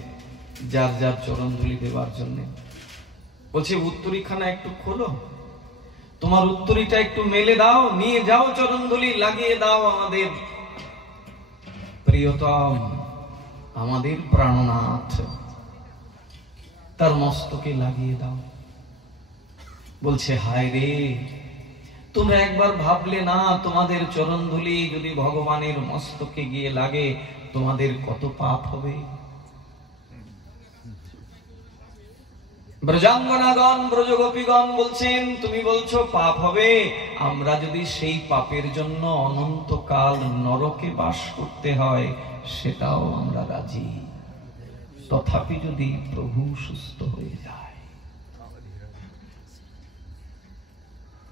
যার যার চরণধুলি দেওয়ার জন্য। বলছে উত্তরীখানা একটু খোলো, তোমার উত্তরীটা একটু মেলে দাও, নিয়ে যাও চরণধুলি লাগিয়ে দাও আমাদের প্রিয়তম, আমাদের প্রাণনাথ, তার মস্তকে লাগিয়ে দাও। বলছে হায় রে, তোমরা একবার ভাবলে না তোমাদের চরণধুলি যদি ভগবানের মস্তকে গিয়ে লাগে তোমাদের কত পাপ হবে? ব্রজাঙ্গনাগণ ব্রজগোপীগণ বলছেন তুমি বলছো পাপ হবে, আমরা যদি সেই পাপের জন্য অনন্তকাল নরকে বাস করতে হয় সেটাও আমরা রাজি, তথাপি যদি প্রভু সুস্থ হয়ে যায়।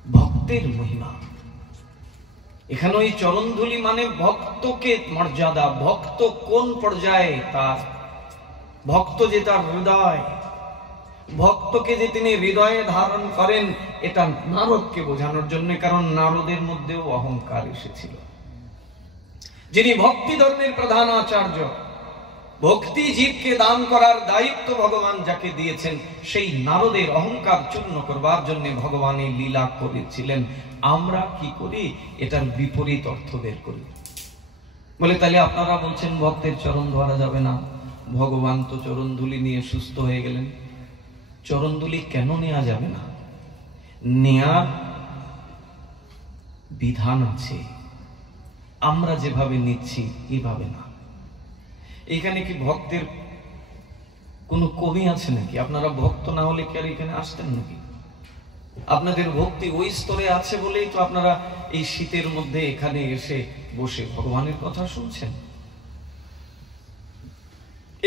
ভক্তের মহিমা, এখানে ওই চরণধুলি মানে ভক্তকে মর্যাদা, ভক্ত কোন পর্যায়ে, তার ভক্ত যে তার হৃদয়, ভক্তকে যে তিনি হৃদয়ে ধারণ করেন, এটা নারদকে বোঝানোর জন্য। কারণ নারদের মধ্যেও অহংকার এসেছিল। যিনি ভক্তি ধর্মের প্রধান আচার্য, ভক্তি জীবকে দান করার দায়িত্ব ভগবান যাকে দিয়েছেন, সেই নারদের অহংকার চূর্ণ করবার জন্য ভগবান এই লীলা করেছিলেন। আমরা কি করি? এটার বিপরীত অর্থ বের করি। বলে তাহলে আপনারা বলছেন ভক্তের চরণ ধরা যাবে না, ভগবান তো চরণ ধুলি নিয়ে সুস্থ হয়ে গেলেন। চরণ ধুলি কেন নেওয়া যাবে না? নেয়ার বিধান আছে, আমরা যেভাবে নিচ্ছি এভাবে না। এখানে কি ভক্তের কোনো কমি আছে নাকি? আপনারা ভক্ত না হলে কি আর এখানে আসতেন নাকি? আপনাদের ভক্তি ওই স্তরে আছে বলেই তো আপনারা এই শীতের মধ্যে এখানে এসে বসে ভগবানের কথা শুনছেন।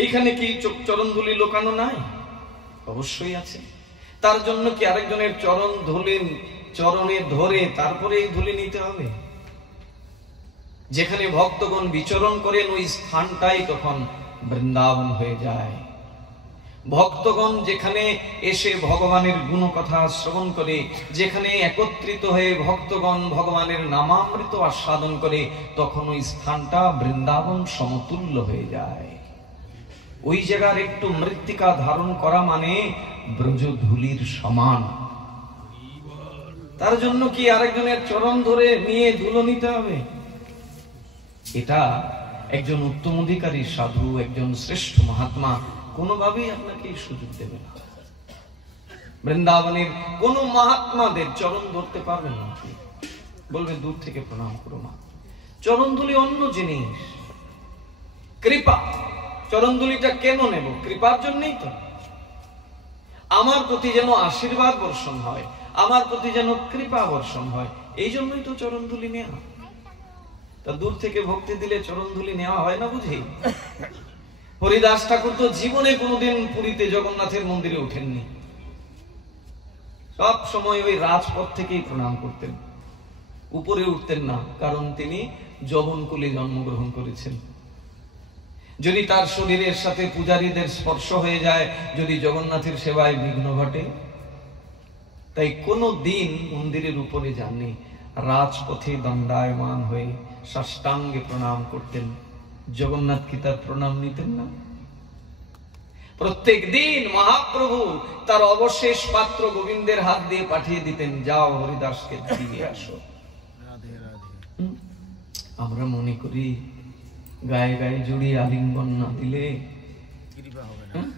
এইখানে কি চরণ ধুলি লোকানো নাই? অবশ্যই আছে। তার জন্য কি আরেকজনের চরণ ধুলি চরণে ধরে তারপরে এই ধুলি নিতে হবে? যেখানে ভক্তগণ বিচরণ করেন ওই স্থানটাই তখন বৃন্দাবন হয়ে যায়। ভক্তগণ যেখানে এসে ভগবানের গুণকথা শ্রবণ করে, যেখানে একত্রিত হয়ে ভক্তগণ ভগবানের নামামৃত আস্বাদন করে, তখন ওই স্থানটা বৃন্দাবন সমতুল্য হয়ে যায়। ওই জায়গার একটু মৃত্তিকা ধারণ করা মানে ব্রজধূলির সমান। তার জন্য কি আরেকজনের চরণ ধরে নিয়ে ধুলো নিতে হবে? এটা একজন উত্তম অধিকারী সাধু, একজন শ্রেষ্ঠ মহাত্মা কোনোভাবেই আপনাকে এই সুযোগ দেবে না। বৃন্দাবনের কোন মহাত্মাদের চরণ ধরতে পারবেন না, বলবে দূর থেকে প্রণাম করো মা। চরণ ধুলি অন্য জিনিস, কৃপা। চরণ ধুলিটা কেন নেব? কৃপার জন্যই তো। আমার প্রতি যেন আশীর্বাদ বর্ষণ হয়, আমার প্রতি যেন কৃপা বর্ষণ হয়, এই জন্যই তো চরণ ধুলি নেওয়া। তা দূর থেকে ভক্তি দিলে চরণ ধুলি নেওয়া হয় না বুঝি? হরিদাস ঠাকুর তো জীবনে কোনোদিন পুরীতে জগন্নাথের মন্দিরে ওঠেননি, সব সময় ওই রাজপথ থেকেই প্রণাম করতেন, উপরে উঠতেন না। কারণ তিনি যবনকুলে জন্মগ্রহণ করেছেন। যদি তার শরীরের সাথে পূজারীদের স্পর্শ হয়ে যায়, যদি জগন্নাথের সেবায় বিঘ্ন ঘটে, তাই কোনো দিন মন্দিরের উপরে যাননি, রাজপথে দণ্ডায়মান হয়ে সাষ্টাঙ্গে প্রণাম করতেন। জগন্নাথ কি তার প্রণাম নিতেন না? প্রত্যেক দিন মহাপ্রভু তার অবশেষ পাত্র গোবিন্দের হাত দিয়ে পাঠিয়ে দিতেন, যাও হরিদাসকে দিয়ে আসো। আমরা মনে করি গায়ে গায়ে জড়িয়ে আলিঙ্গন না দিলে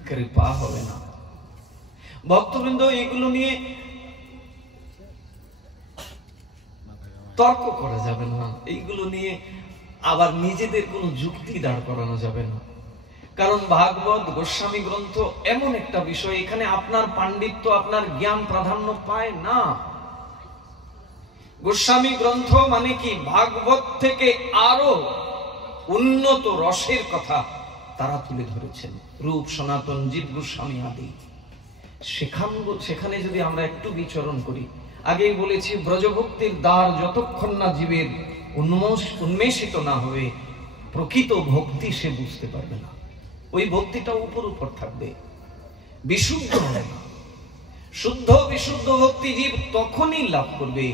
কৃপা হবে না। ভক্তবৃন্দ এগুলো নিয়ে তর্ক করা যাবে না, এইগুলো নিয়ে আবার নিজেদের কোনো যুক্তি দাঁড় করানো যাবে না। কারণ ভাগবত গোস্বামী গ্রন্থ এমন একটা বিষয়, এখানে আপনার পাণ্ডিত্য, আপনার জ্ঞান প্রাধান্য পায় না। গোস্বামী গ্রন্থ মানে কি? ভাগবত থেকে আরো উন্নত রসের কথা তারা তুলে ধরেছেন, রূপ সনাতন, জীব গোস্বামী আদি। সেখানে যদি আমরা একটু বিচরণ করি, আগেই বলেছি ব্রজভক্তির দ্বার যতক্ষণ না জীবের উন্মেষিত না হবে, প্রকৃত ভক্তি সে বুঝতে পারবে না। ওই ভক্তিটা উপর উপর থাকবে, বিশুদ্ধ হবে না। শুদ্ধ বিশুদ্ধ ভক্তি জীব তখনই লাভ করবে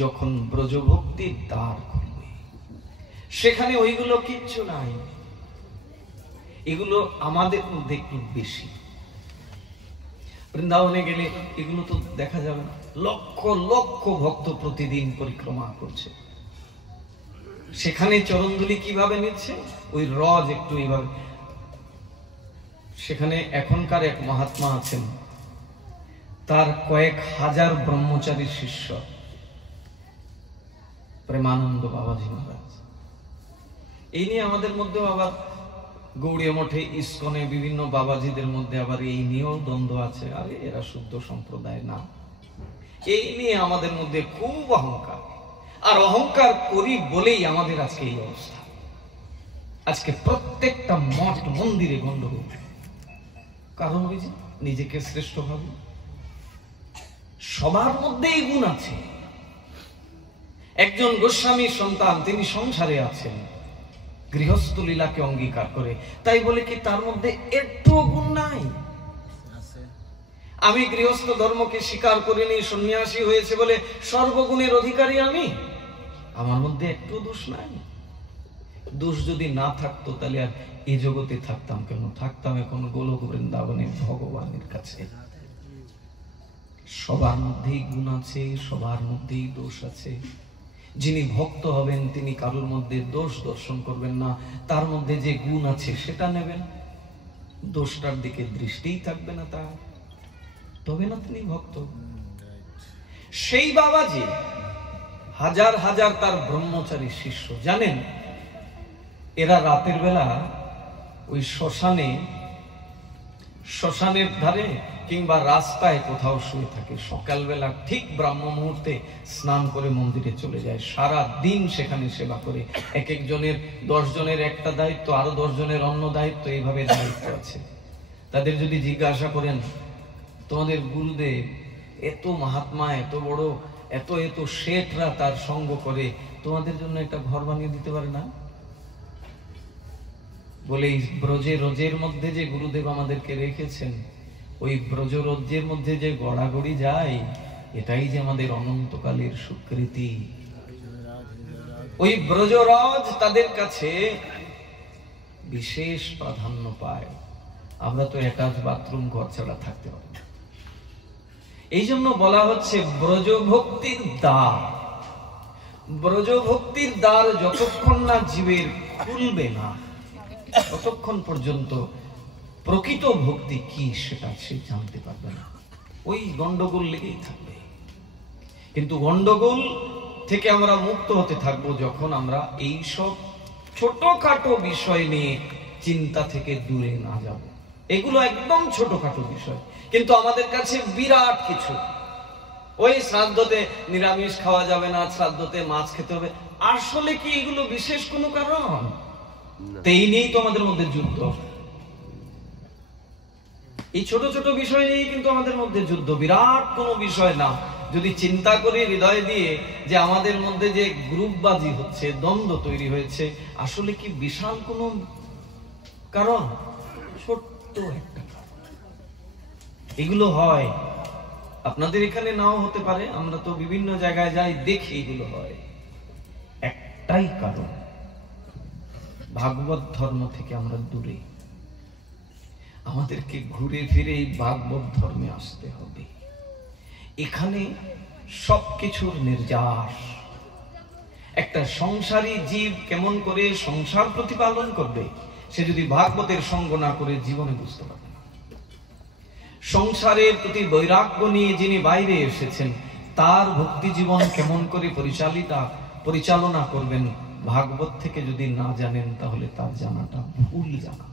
যখন ব্রজভক্তির দ্বার খুলবে। সেখানে ওইগুলো কিচ্ছু নাই, এগুলো আমাদের মধ্যে একটু বেশি। বৃন্দাবনে গেলে এগুলো তো দেখা যাবে না। লক্ষ লক্ষ ভক্ত প্রতিদিন পরিক্রমা করছে, সেখানে চরণধুলি কিভাবে নিচ্ছে? ওই রজ একটু এইভাবে। সেখানে এখনকার এক মহাত্মা আছেন, তার কয়েক হাজার ব্রহ্মচারী শিষ্য, প্রেমানন্দ বাবাজি মহারাজ। এই নিয়ে আমাদের মধ্যেও আবার গৌড়ীয় মঠে, ইস্কনে, বিভিন্ন বাবাজিদের মধ্যে আবার এই নিয়েও দ্বন্দ্ব আছে। আরে এরা শুদ্ধ সম্প্রদায় না, এই নিয়ে আমাদের মধ্যে খুব অহংকার। আর অহংকার করি বলেই আমাদের আজকে এই অবস্থা। আজকে প্রত্যেকটা মঠ মন্দিরে গন্ডগোল। কারণ ওই যে নিজেকে শ্রেষ্ঠ ভাবে। সবার মধ্যেই গুণ আছে, একজন গোস্বামী সন্তান, তিনি সংসারে আছেন, গৃহস্থ লীলাকে অঙ্গীকার করে, তাই বলে কি তার মধ্যে একটু গুণ নাই? আমি গৃহস্থ ধর্মকে স্বীকার করিনি, সন্ন্যাসী হয়েছে বলে সর্বগুণের অধিকারী আমি? আমার মধ্যে একটু দোষ নাই? দোষ যদি না থাকতো তাহলে আর এই জগতে থাকতাম কেন? থাকতাম এখন গোলক বৃন্দাবনে ভগবানের কাছে। সবার মধ্যেই গুণ আছে, সবার মধ্যেই দোষ আছে। যিনি ভক্ত হবেন তিনি কারোর মধ্যে দোষ দর্শন করবেন না, তার মধ্যে যে গুণ আছে সেটা নেবেন, দোষটার দিকে দৃষ্টিই থাকবে না তার, তবে না তিনি ভক্ত। সেই বাবাজি হাজার হাজার তার ব্রহ্মচারী শিষ্য, জানেন এরা রাতের বেলা ওই শ্মশানের ধারে কিংবা রাস্তায় কোথাও শুয়ে থাকে, সকালবেলা ঠিক ব্রাহ্ম মুহূর্তে স্নান করে মন্দিরে চলে যায়, সারা দিন সেখানে সেবা করে। এক একজনের 10 জনের একটা দায়িত্ব, আরো 10 জনের অন্য দায়িত্ব, এইভাবে দায়িত্ব আছে। তাদের যদি জিজ্ঞাসা করেন তোমাদের গুরুদেব এত মহাত্মা, এত বড়, এত এত শেঠরা তার সঙ্গ করে, তোমাদের জন্য একটা ঘর বানিয়ে দিতে পারে না? বলে এই ব্রজে রোজের মধ্যে যে গুরুদেব আমাদেরকে রেখেছেন, ওই ব্রজ রোজ্যের মধ্যে যে গড়াগড়ি যায়, এটাই যে আমাদের অনন্তকালের স্বীকৃতি। ওই ব্রজরাজ তাদের কাছে বিশেষ প্রাধান্য পায়। আমরা তো একাজ বাথরুম ঘর ছাড়া থাকতে পারি না। এই জন্য বলা হচ্ছে ব্রজভক্তির দ্বার। ব্রজভক্তির দ্বার যতক্ষণ না জীবের খুলবে না, ততক্ষণ পর্যন্ত প্রকৃত ভক্তি কি সেটা সে জানতে পারবে না। ওই গন্ডগোল লেগেই থাকবে। কিন্তু গন্ডগোল থেকে আমরা মুক্ত হতে থাকবো যখন আমরা এই সব ছোটখাটো বিষয় নিয়ে চিন্তা থেকে দূরে না যাব। এগুলো একদম ছোটখাটো বিষয়, কিন্তু আমাদের কাছে বিরাট কিছু। ওই শ্রাদ্ধতে নিরামিষ খাওয়া যাবে না, শ্রাদ্ধতে মাছ খেতে হবে, আসলে কি এগুলো বিশেষ কোনো কারণ? এই নিয়েই তো আমাদের মধ্যে যুদ্ধ। এই ছোট ছোট বিষয় নিয়েই কিন্তু আমাদের মধ্যে যুদ্ধ, বিরাট কোনো বিষয় না। যদি চিন্তা করি হৃদয় দিয়ে যে আমাদের মধ্যে যে গ্রুপবাজি হচ্ছে, দ্বন্দ্ব তৈরি হয়েছে, আসলে কি বিশাল কোনো কারণ? ছোট্ট একটা কারণ। এগুলো হয়, আপনাদের এখানে নাও হতে পারে, আমরা তো বিভিন্ন জায়গায় যাই, দেখি এগুলো হয়। একটাই কারণ, ভাগবত ধর্ম থেকে আমরা দূরে। আমাদেরকে ঘুরে ফিরে এই ভাগবত ধর্মে আসতে হবে। এখানে সবকিছুর নির্যাস। একটা সংসারী জীব কেমন করে সংসার প্রতিপালন করবে, সে যদি ভাগবতের সঙ্গ না করে জীবনে বুঝতে পারবে না। সংসারের প্রতি বৈরাগ্য নিয়ে যিনি বাইরে এসেছেন, তার ভক্তি জীবন কেমন করে পরিচালনা করবেন, ভাগবত থেকে যদি না জানেন, তাহলে তার জানাটা ভুল জানা।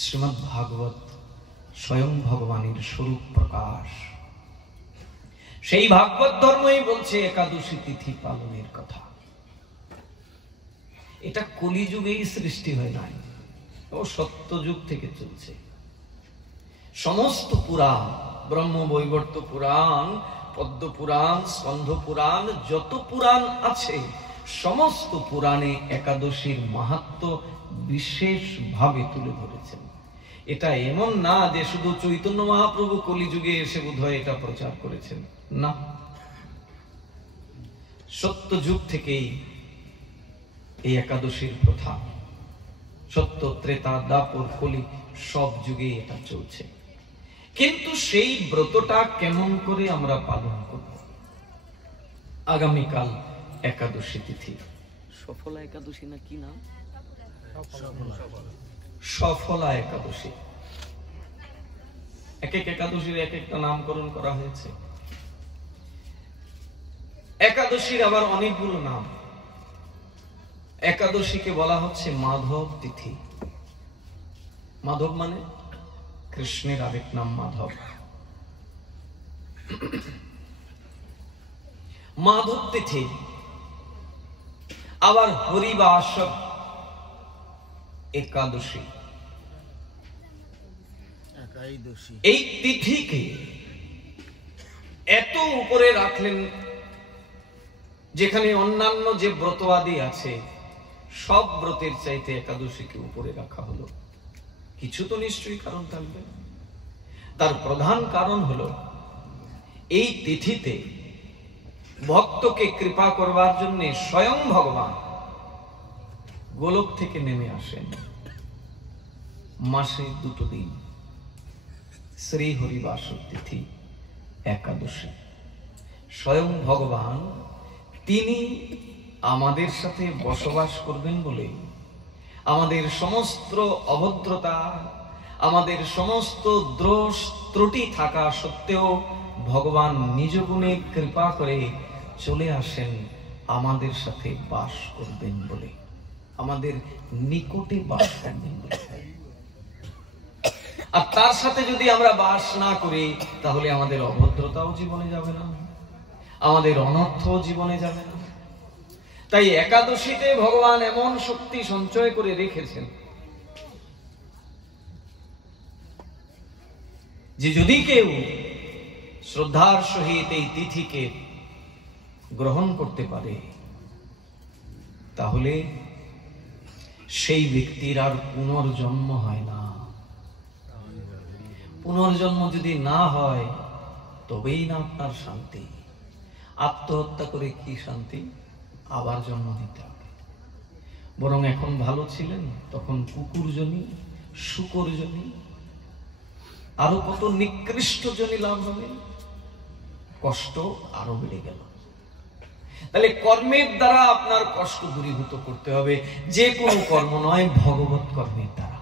শ্রীমদ্ ভাগবত স্বয়ং ভগবানের স্বরূপ প্রকাশ। সেই ভাগবত ধর্মই বলছে একাদশী তিথি পালনের কথা। এটা কলিযুগেই সৃষ্টি হয় নাই, ও সত্যযুগ থেকে চলছে। সমস্ত পুরাণ, ব্রহ্মবৈবর্ত পুরাণ, পদ্ম পুরাণ, স্কন্ধ পুরাণ, যত পুরাণ আছে, সমস্ত পুরাণে একাদশীর মাহাত্ম্য বিশেষভাবে তুলে ধরেছেন। এটা এমন না যে শুধু চৈতন্য মহাপ্রভু কলিযুগে এসে বোধহয় এটা প্রচার করেছেন, না, সত্য যুগ থেকেই এই একাদশীর প্রথা। সত্য, ত্রেতা, দ্বাপর, কলি সব যুগে এটা চলছে। কিন্তু সেই ব্রতটা কেমন করে আমরা পালন করব? আগামীকাল একাদশী তিথি, সফলা একাদশী না কি নাম? সফলা একাদশী। এক এক একাদশীর এক একটা নামকরণ করা হয়েছে। একাদশীর আবার অনেকগুলো নাম। একাদশীকে বলা হচ্ছে মাধব তিথি। মাধব মানে কৃষ্ণের আরেক নাম মাধব। মাধব তিথি। আবার হরিবাস একাদশী। এই তিথিকে এত উপরে রাখলেন যেখানে অন্যান্য যে ব্রতবাদী আছে সব ব্রতের চাইতে একাদশীকে উপরে রাখা হলো। কিছু তো নিশ্চয়ই কারণ থাকবে। তার প্রধান কারণ হলো এই তিথিতে ভক্তকে কৃপা করবার জন্য স্বয়ং ভগবান গোলক থেকে নেমে আসেন। মাসে 2 দিন, শ্রী হরিবাস তিথি, একাদশী। স্বয়ং ভগবান তিনি আমাদের সাথে বসবাস করবেন বলে আমাদের সমস্ত অভদ্রতা, আমাদের সমস্ত দোষ ত্রুটি থাকা সত্ত্বেও ভগবান নিজ গুণে কৃপা করে চলে আসেন আমাদের সাথে বাস করবেন বলে, আমাদের নিকটে বাস করবেন বলে। আর তার সাথে যদি আমরা বাস না করি তাহলে আমাদের অভদ্রতাও জীবনে যাবে না, আমাদের অনর্থ জীবনে যাবে না। তাই একাদশীতে ভগবান এমন শক্তি সঞ্চয় করে রেখেছেন যে যদি কেউ শ্রদ্ধার সহিত এই তিথিকে গ্রহণ করতে পারে তাহলে সেই ব্যক্তির আর পুনর্জন্ম হয় না। পুনর্জন্ম যদি না হয় তবেই না আপনার শান্তি। আত্মহত্যা করে কি শান্তি? আবার জন্ম নিতে হবে। বরং এখন ভালো ছিলেন তখন কুকুরজনী, শুকরজনী, আরো কত নিকৃষ্ট জনী লাভ হবে, কষ্ট আরো বেড়ে গেল। তাহলে কর্মের দ্বারা আপনার কষ্ট দূরীভূত করতে হবে, যে কোনো কর্ম নয়, ভগবত কর্মের দ্বারা।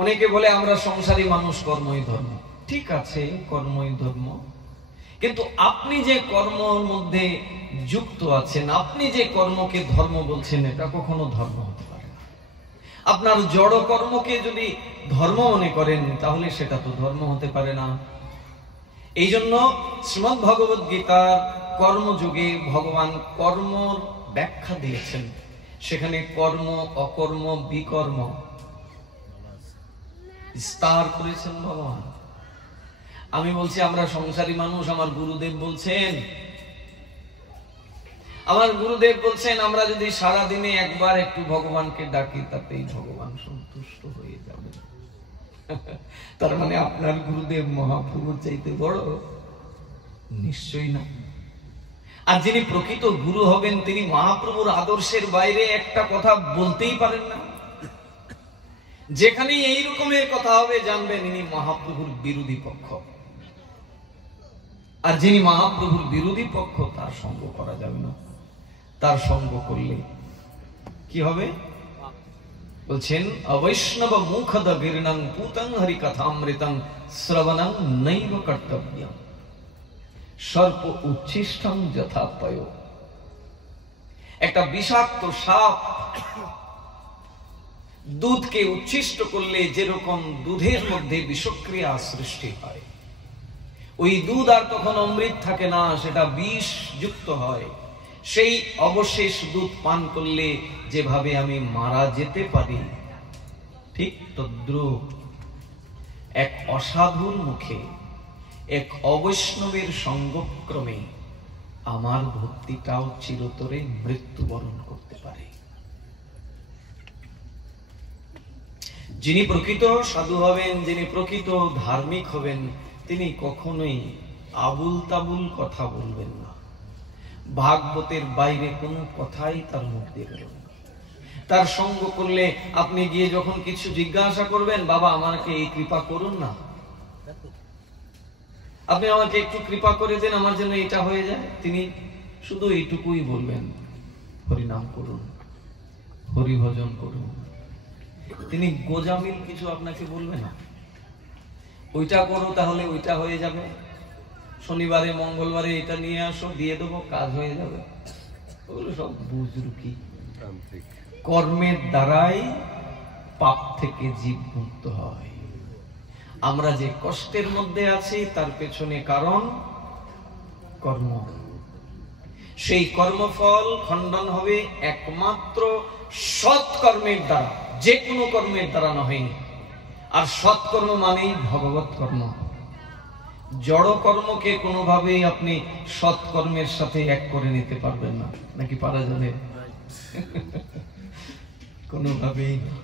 অনেকে বলে আমরা সংসারী মানুষ, কর্মই ধর্ম। ঠিক আছে, কর্মই ধর্ম, কিন্তু আপনি যে কর্মের মধ্যে যুক্ত আছেন, আপনি যে কর্মকে ধর্ম বলছেন, এটা কখনো ধর্ম হতে পারে না। আপনার জড় কর্মকে যদি ধর্ম মনে করেন তাহলে সেটা তো ধর্ম হতে পারে না। এই জন্য শ্রীমদ্ ভগবদ গীতার কর্মযোগে ভগবান কর্মর ব্যাখ্যা দিয়েছেন। সেখানে কর্ম, অকর্ম, বিকর্ম বিস্তার করেছেন ভগবান। আমি বলছি আমরা সংসারী মানুষ, আমার গুরুদেব বলছেন আমরা যদি সারা দিনে একবার একটু ভগবানকে ডাকি তাতেই ভগবান সন্তুষ্ট হয়ে যাবে। তার মানে আপনার গুরুদেব মহাপ্রভুর চাইতে বড়? নিশ্চয়ই না। আর যিনি প্রকৃত গুরু হবেন তিনি মহাপ্রভুর আদর্শের বাইরে একটা কথা বলতেই পারেন না। যেখানে এই রকমের কথা হবে জানবেন ইনি মহাপ্রভুর বিরোধী পক্ষ। আর যিনি মহাপ্রভুর বিরোধী পক্ষ তার সঙ্গ করা যাবে না। তার সঙ্গ করলে কি হবে? বলছেন অবৈষ্ণব মুখদ গীর্ণং পুতং হরি কথামৃতং শ্রবণং নৈব কর্তব্যম সর্প উচ্ছিষ্টং যথা পয়। একটা বিষাক্ত সাপ দুধকে উচ্ছিষ্ট করলে যেরকম দুধের মধ্যে বিষক্রিয়া সৃষ্টি হয়, ওই দুধ আর তখন অমৃত থাকে না, সেটা বিষ যুক্ত হয়। সেই অবশেষ দুধ পান করলে যেভাবে আমি মারা যেতে পারি, ঠিক তদ্রূপ এক অসাধুর মুখে এক অবৈষ্ণবের সঙ্গক্রমে আমার ভক্তিটাও চিরতরে মৃত্যুবরণ করতে পারে। যিনি প্রকৃত সাধু হবেন, যিনি প্রকৃত ধার্মিক হবেন, তিনি কখনোই আবুল তাবুল কথা বলবেন না। ভাগবতের বাইরে কোনো কথাই তার মুখ দিয়ে বেরোবে না। তার সঙ্গ করলে আপনি গিয়ে যখন কিছু জিজ্ঞাসা করবেন, বাবা আমাকে এই কৃপা করুন না, আপনি আমাকে একটু কৃপা করে দেন, আমার জন্য এটা হয়ে যায়, তিনি শুধু এইটুকুই বলবেন, হরিনাম করুন, হরি ভজন করুন। তিনি গোজামিল কিছু আপনাকে বলবে না। ওইটা করো তাহলে ওইটা হয়ে যাবে, শনিবারে মঙ্গলবারে এটা নিয়ে আসো, দিয়ে দেবো, কাজ হয়ে যাবে। ওগুলো সব বুজরুকি। কর্মের দ্বারাই পাপ থেকে জীব মুক্ত হয়। আমরা যে কষ্টের মধ্যে আছি তার পেছনে কারণ কর্ম। সেই কর্মফল খণ্ডন হবে একমাত্র সৎ কর্মের দ্বারা, যে কোনো কর্মের দ্বারা নয়। আর সৎকর্ম মানেই ভগবত কর্ম। জড় কর্মকে কোনোভাবেই আপনি সৎকর্মের সাথে এক করে নিতে পারবেন না, নাকি পারা যাবে? কোনোভাবেই না।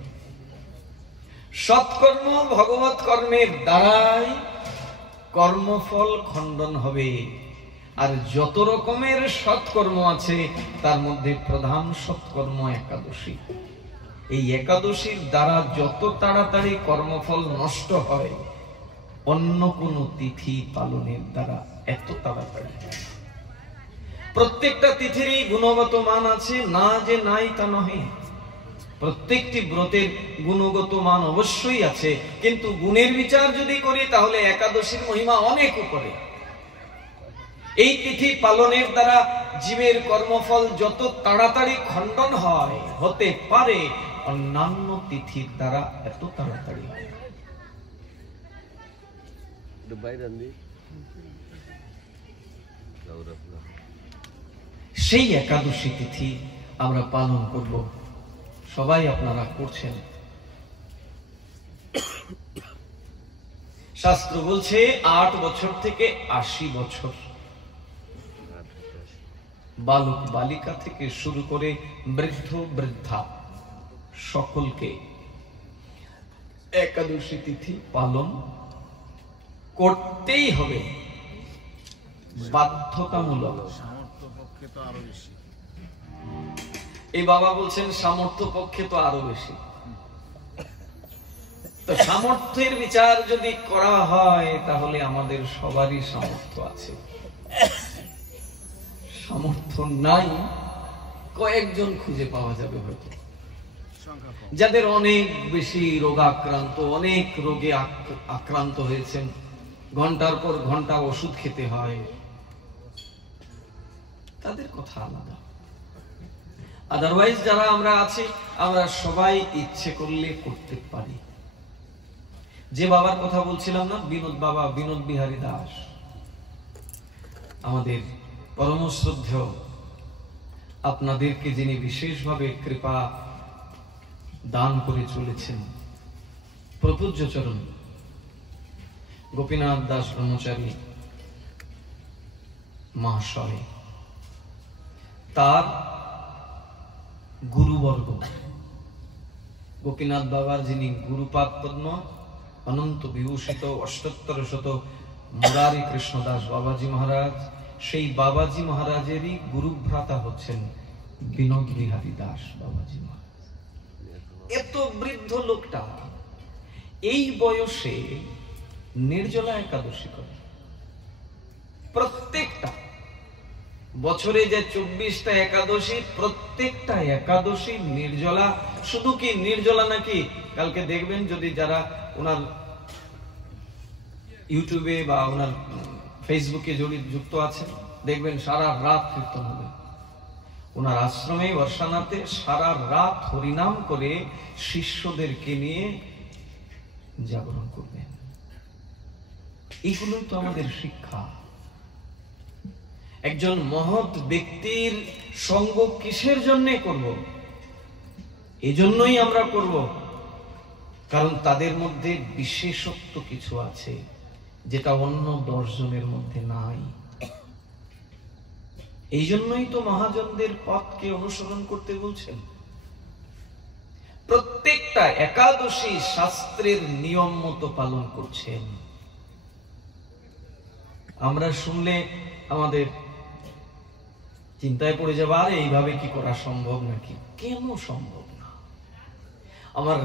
সৎকর্ম ভগবত কর্মের দ্বারাই কর্মফল খণ্ডন হবে। আর যত রকমের সৎকর্ম আছে তার মধ্যে প্রধান সৎকর্ম একাদশী। এই একাদশীর দ্বারা যত তাড়াতাড়ি কর্মফল নষ্ট হয় অন্য কোন তিথি পালনের দ্বারা এত তাড়াতাড়ি। প্রত্যেকটা তিথিরই গুণগত মান আছে, না যে নাই তা নহে। প্রত্যেকটি ব্রতের গুণগত মান অবশ্যই আছে, কিন্তু গুণের বিচার যদি করি তাহলে একাদশীর মহিমা অনেক উপরে। এই তিথি পালনের দ্বারা জীবের কর্মফল যত তাড়াতাড়ি খণ্ডন হয় হতে পারে অন্যান্য তিথির দ্বারা এত তাড়াতাড়ি হয়। সেই একাদশী তিথি আমরা পালন করব, সবাই আপনারা করছেন। শাস্ত্র বলছে 8 বছর থেকে 80 বছর, বালক বালিকা থেকে শুরু করে বৃদ্ধ বৃদ্ধা সকলকে একাদশী তিথি পালন করতেই হবে, বাধ্যতামূলক। সামর্থ্য পক্ষে তো আরো বেশি। এই বাবা বলছেন সামর্থ্য পক্ষে তো আরো বেশি। তো সামর্থ্যের বিচার যদি করা হয় তাহলে আমাদের সবারই সামর্থ্য আছে। সামর্থ্য নাই কয়েকজন খুঁজে পাওয়া যাবে হয়তো, যাদের অনেক বেশি রোগাক্রান্ত, অনেক রোগে আক্রান্ত হয়েছেন, ঘন্টার পর ঘন্টা ওষুধ খেতে হয়, তাদের কথা আলাদা। আদারওয়াইজ যারা আমরা আছি আমরা সবাই ইচ্ছে করলে করতে পারি। যে বাবার কথা বলছিলাম না, বিনোদ বাবা, বিনোদ বিহারী দাস, আমাদের পরম শ্রদ্ধেয়, আপনাদেরকে যিনি বিশেষভাবে কৃপা দান করে চলেছেন, প্রপূজ্য চরণ গোপীনাথ দাস ব্রহ্মচারী মহাশয়, তার গুরুবর্গ গোপীনাথ বাবার যিনি গুরুপাদ পদ্ম অনন্ত বিভূষিত অষ্টোত্তর শত মুরারি কৃষ্ণদাস বাবাজি মহারাজ, সেই বাবাজি মহারাজেরই গুরুভ্রাতা হচ্ছেন বিনোদ বিহারী দাস বাবাজি মহারাজ। এত বৃদ্ধ লোকটা এই বয়সে নির্জলা একাদশী করে। প্রত্যেকটা বছরে যে 24টা একাদশী, প্রত্যেকটা একাদশী নির্জলা। শুধু কি নির্জলা নাকি, কালকে দেখবেন যদি যারা ওনার ইউটিউবে বা ওনার ফেসবুকে যুক্ত আছেন, দেখবেন সারা রাত কীর্তন হবে। ওনার আশ্রমে বর্ষানাতে সারা রাত হরিনাম করে শিষ্যদেরকে নিয়ে জাগরণ করবেন। এগুলোই তো আমাদের শিক্ষা। একজন মহৎ ব্যক্তির সঙ্গ কিসের জন্য করব? এজন্যই আমরা করব কারণ তাদের মধ্যে বিশেষত্ব কিছু আছে যেটা অন্য 10 জনের মধ্যে নাই। এই জন্যই তো মহাজনদের পথকে অনুসরণ করতে বলছেন। প্রত্যেকটা একাদশী শাস্ত্রের নিয়ম মতো পালন করছেন। আমরা শুনলে আমাদের চিন্তায় পড়ে যাবে, আরে এইভাবে কি করা সম্ভব নাকি? কেন সম্ভব না? আমার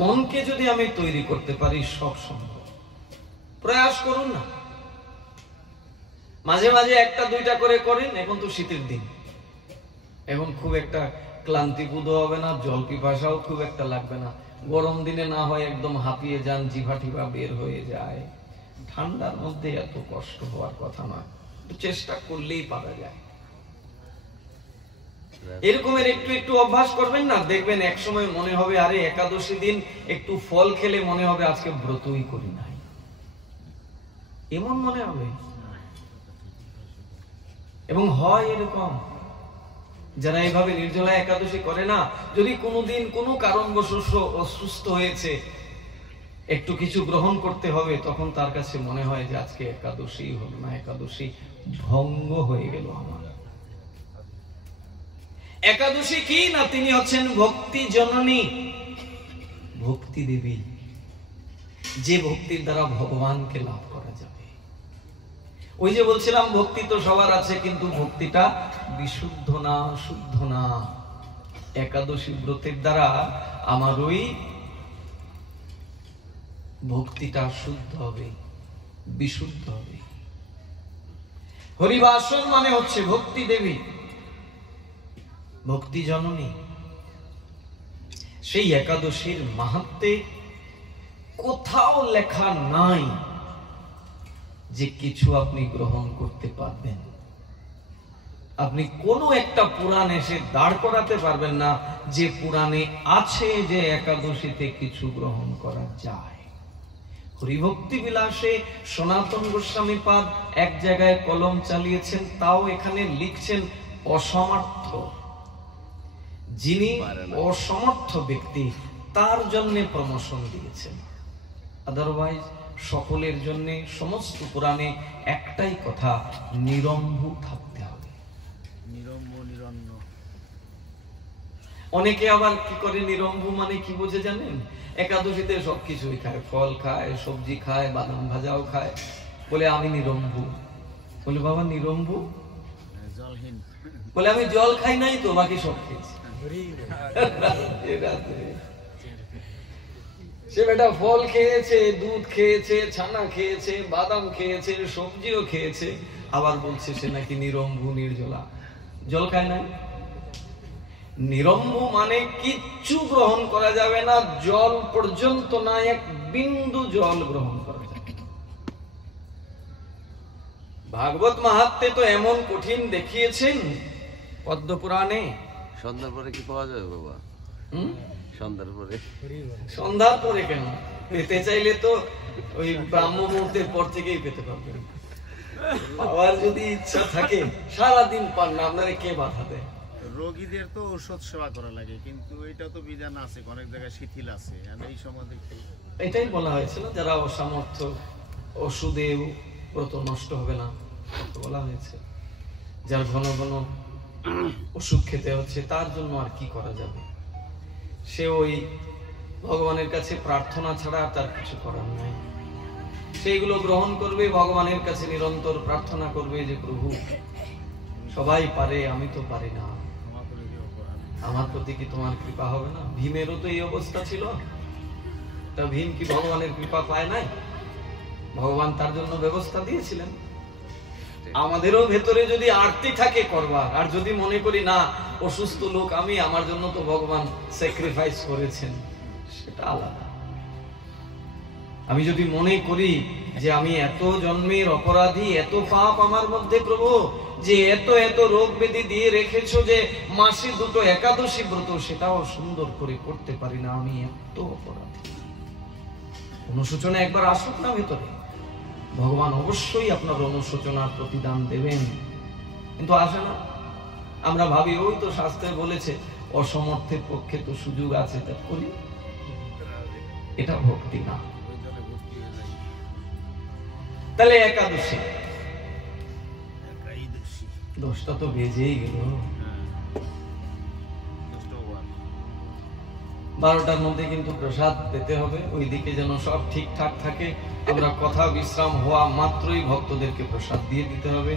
মনকে যদি আমি তৈরি করতে পারি সব সম্ভব। প্রয়াস করুন না, মাঝে মাঝে 1টা 2টা করে করেন। এখন তো শীতের দিন, এখন খুব একটা ক্লান্তিবোধ হবে না, জল পিপাসাও খুব একটা লাগবে না। গরম দিনে না হয় একদম হাঁপিয়ে যান, জিভা টিভা বের হয়ে যায়। ঠান্ডার মধ্যে এত কষ্ট হওয়ার কথা না, চেষ্টা করলেই পারা যায়। এরকমের একটু একটু অভ্যাস করবেন না, দেখবেন এক সময় মনে হবে আরে একাদশী দিন একটু ফল খেলে মনে হবে আজকে ব্রতই করি নাই, এমন মনে হবে। এবং হয় এরকম, যারা এইভাবে নির্জলা একাদশী করে না, যদি কোনোদিন কোনো কারণবশত অসুস্থ হয়েছে, একটু কিছু গ্রহণ করতে হবে, তখন তার কাছে মনে হয় যে আজকে একাদশী হলো না, একাদশী ভঙ্গ হয়ে গেল আমার। একাদশী কি না, তিনি হচ্ছেন ভক্তি জননী, ভক্তি দেবী, যে ভক্তির দ্বারা ভগবানকে লাভ করা যাবে। ওই যে বলছিলাম ভক্তি তো সবার আছে, কিন্তু ভক্তিটা বিশুদ্ধ না, শুদ্ধ না। একাদশী ব্রতের দ্বারা আমার ওই ভক্তিটা শুদ্ধ হবে, বিশুদ্ধ হবে। হরিবাসন মানে হচ্ছে ভক্তি দেবী, ভক্তি জননী। সেই একাদশীর মাহাত্ম্যে কোথাও লেখা নাই যে কিছু আপনি গ্রহণ করতে পারবেন। আপনি কোনো একটা পুরাণ এসে দাঁড় করাতে পারবেন না যে পুরাণে আছে যে একাদশীতে কিছু গ্রহণ করা যায়। হরিভক্তি বিলাসে সনাতন গোস্বামী পাদ এক জায়গায় কলম চালিয়েছেন, তাও এখানে লিখছেন অসমর্থ। যিনি অসমর্থ ব্যক্তি তার জন্য প্রমোশন দিয়েছেন, আদারওয়াইজ সকলের জন্য সমস্ত পুরাণে একটাই কথা, নিরম্ভু থাকতে হবে। নিরম্ভ নিরন্ন। অনেকে আবার কি করে, নিরম্ভু মানে কি বোঝে জানেন? একাদশীতে সবকিছুই খায়, ফল খায়, সবজি খায়, বাদাম ভাজাও খায়, বলে আমি নিরম্ভু। বলে বাবা নিরম্ভু? জলহীন। বলে আমি জল খাই নাই তো, বাকি সব খেয়েছি। সে বেটা ফল খেয়েছে, দুধ খেয়েছে, ছানা খেয়েছে, বাদাম খেয়েছে, সবজিও খেয়েছে, আবার বলছে সে নাকি নিরম্ভু, নির্জলা, জল খায় নাই। নিরম্ভু মানে কিচ্ছু গ্রহণ করা যাবে না, জল পর্যন্ত না, এক বিন্দু জল গ্রহণ করা যাবে। ভাগবত মাহাত্ম্যে তো এমন কঠিন দেখিয়েছেন পদ্ম পুরাণে। সন্ধ্যার পরে কি পাওয়া যাবে বাবা? সন্ধ্যার পরে? সন্ধ্যার পরে কেন? পেতে চাইলে তো ওই ব্রাহ্ম মুহূর্তের পর থেকেই পেতে পারবেন। আবার যদি ইচ্ছা থাকে সারাদিন পান না, আপনারা কে বাধা দেয়? রোগীদের তো ঔষধ সেবা করা লাগে, কিন্তু এটা তো বিধান আছে, অনেক জায়গায় শিথিল আছে। এই সম্বন্ধে এটাই বলা হয়েছিল, যারা অসামর্থ্য, ওষুধে ব্রত নষ্ট হবে না বলা হয়েছে। যার ঘন ঘন ওষুধ খেতে হচ্ছে, তার জন্য আর কি করা যাবে? সে ওই ভগবানের কাছে প্রার্থনা ছাড়া তার কিছু করার নাই। সেইগুলো গ্রহণ করবে, ভগবানের কাছে নিরন্তর প্রার্থনা করবে যে প্রভু সবাই পারে, আমি তো পারি না, আমার প্রতি কি তোমার কৃপা হবে না? ভীমেরও তো এই অবস্থা ছিল, তা ভীম কি ভগবানের কৃপা পায় নাই? ভগবান তার জন্য ব্যবস্থা দিয়েছিলেন। আমাদেরও ভেতরে যদি আরতি থাকে করবার, আর যদি মনে করি না অসুস্থ লোক আমি, আমার জন্য তো ভগবান স্যাক্রিফাইস করেছেন, সেটা আলাদা। আমি যদি মনে করি যে আমি এত জন্মের অপরাধী, এত পাপ আমার মধ্যে প্রভু, যে এত এত রোগ ব্যাধি দিয়ে রেখেছো, যে মাসে দুটো একাদশী ব্রত সেটাও সুন্দর করে করতে পারি না, আমি এত অপরাধী। অনুশোচনা একবার আসুক না ভেতরে, ভগবান অবশ্যই আপনার অনুশোচনার প্রতিদান দেবেন, কিন্তু আসে না। আমরা ভাবি ওই তো শাস্ত্রে বলেছে অসমর্থের পক্ষে তো সুযোগ আছে, তা করি। এটা ভক্তি না। তাহলে একাদশী 10টা তো বেজেই গেল, 12টার মধ্যে কিন্তু প্রসাদ পেতে হবে। ওইদিকে যেন সব ঠিকঠাক থাকে। আমরা কথা বিশ্রাম হওয়া মাত্রই ভক্তদেরকে প্রসাদ দিয়ে দিতে হবে।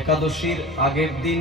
একাদশীর আগের দিন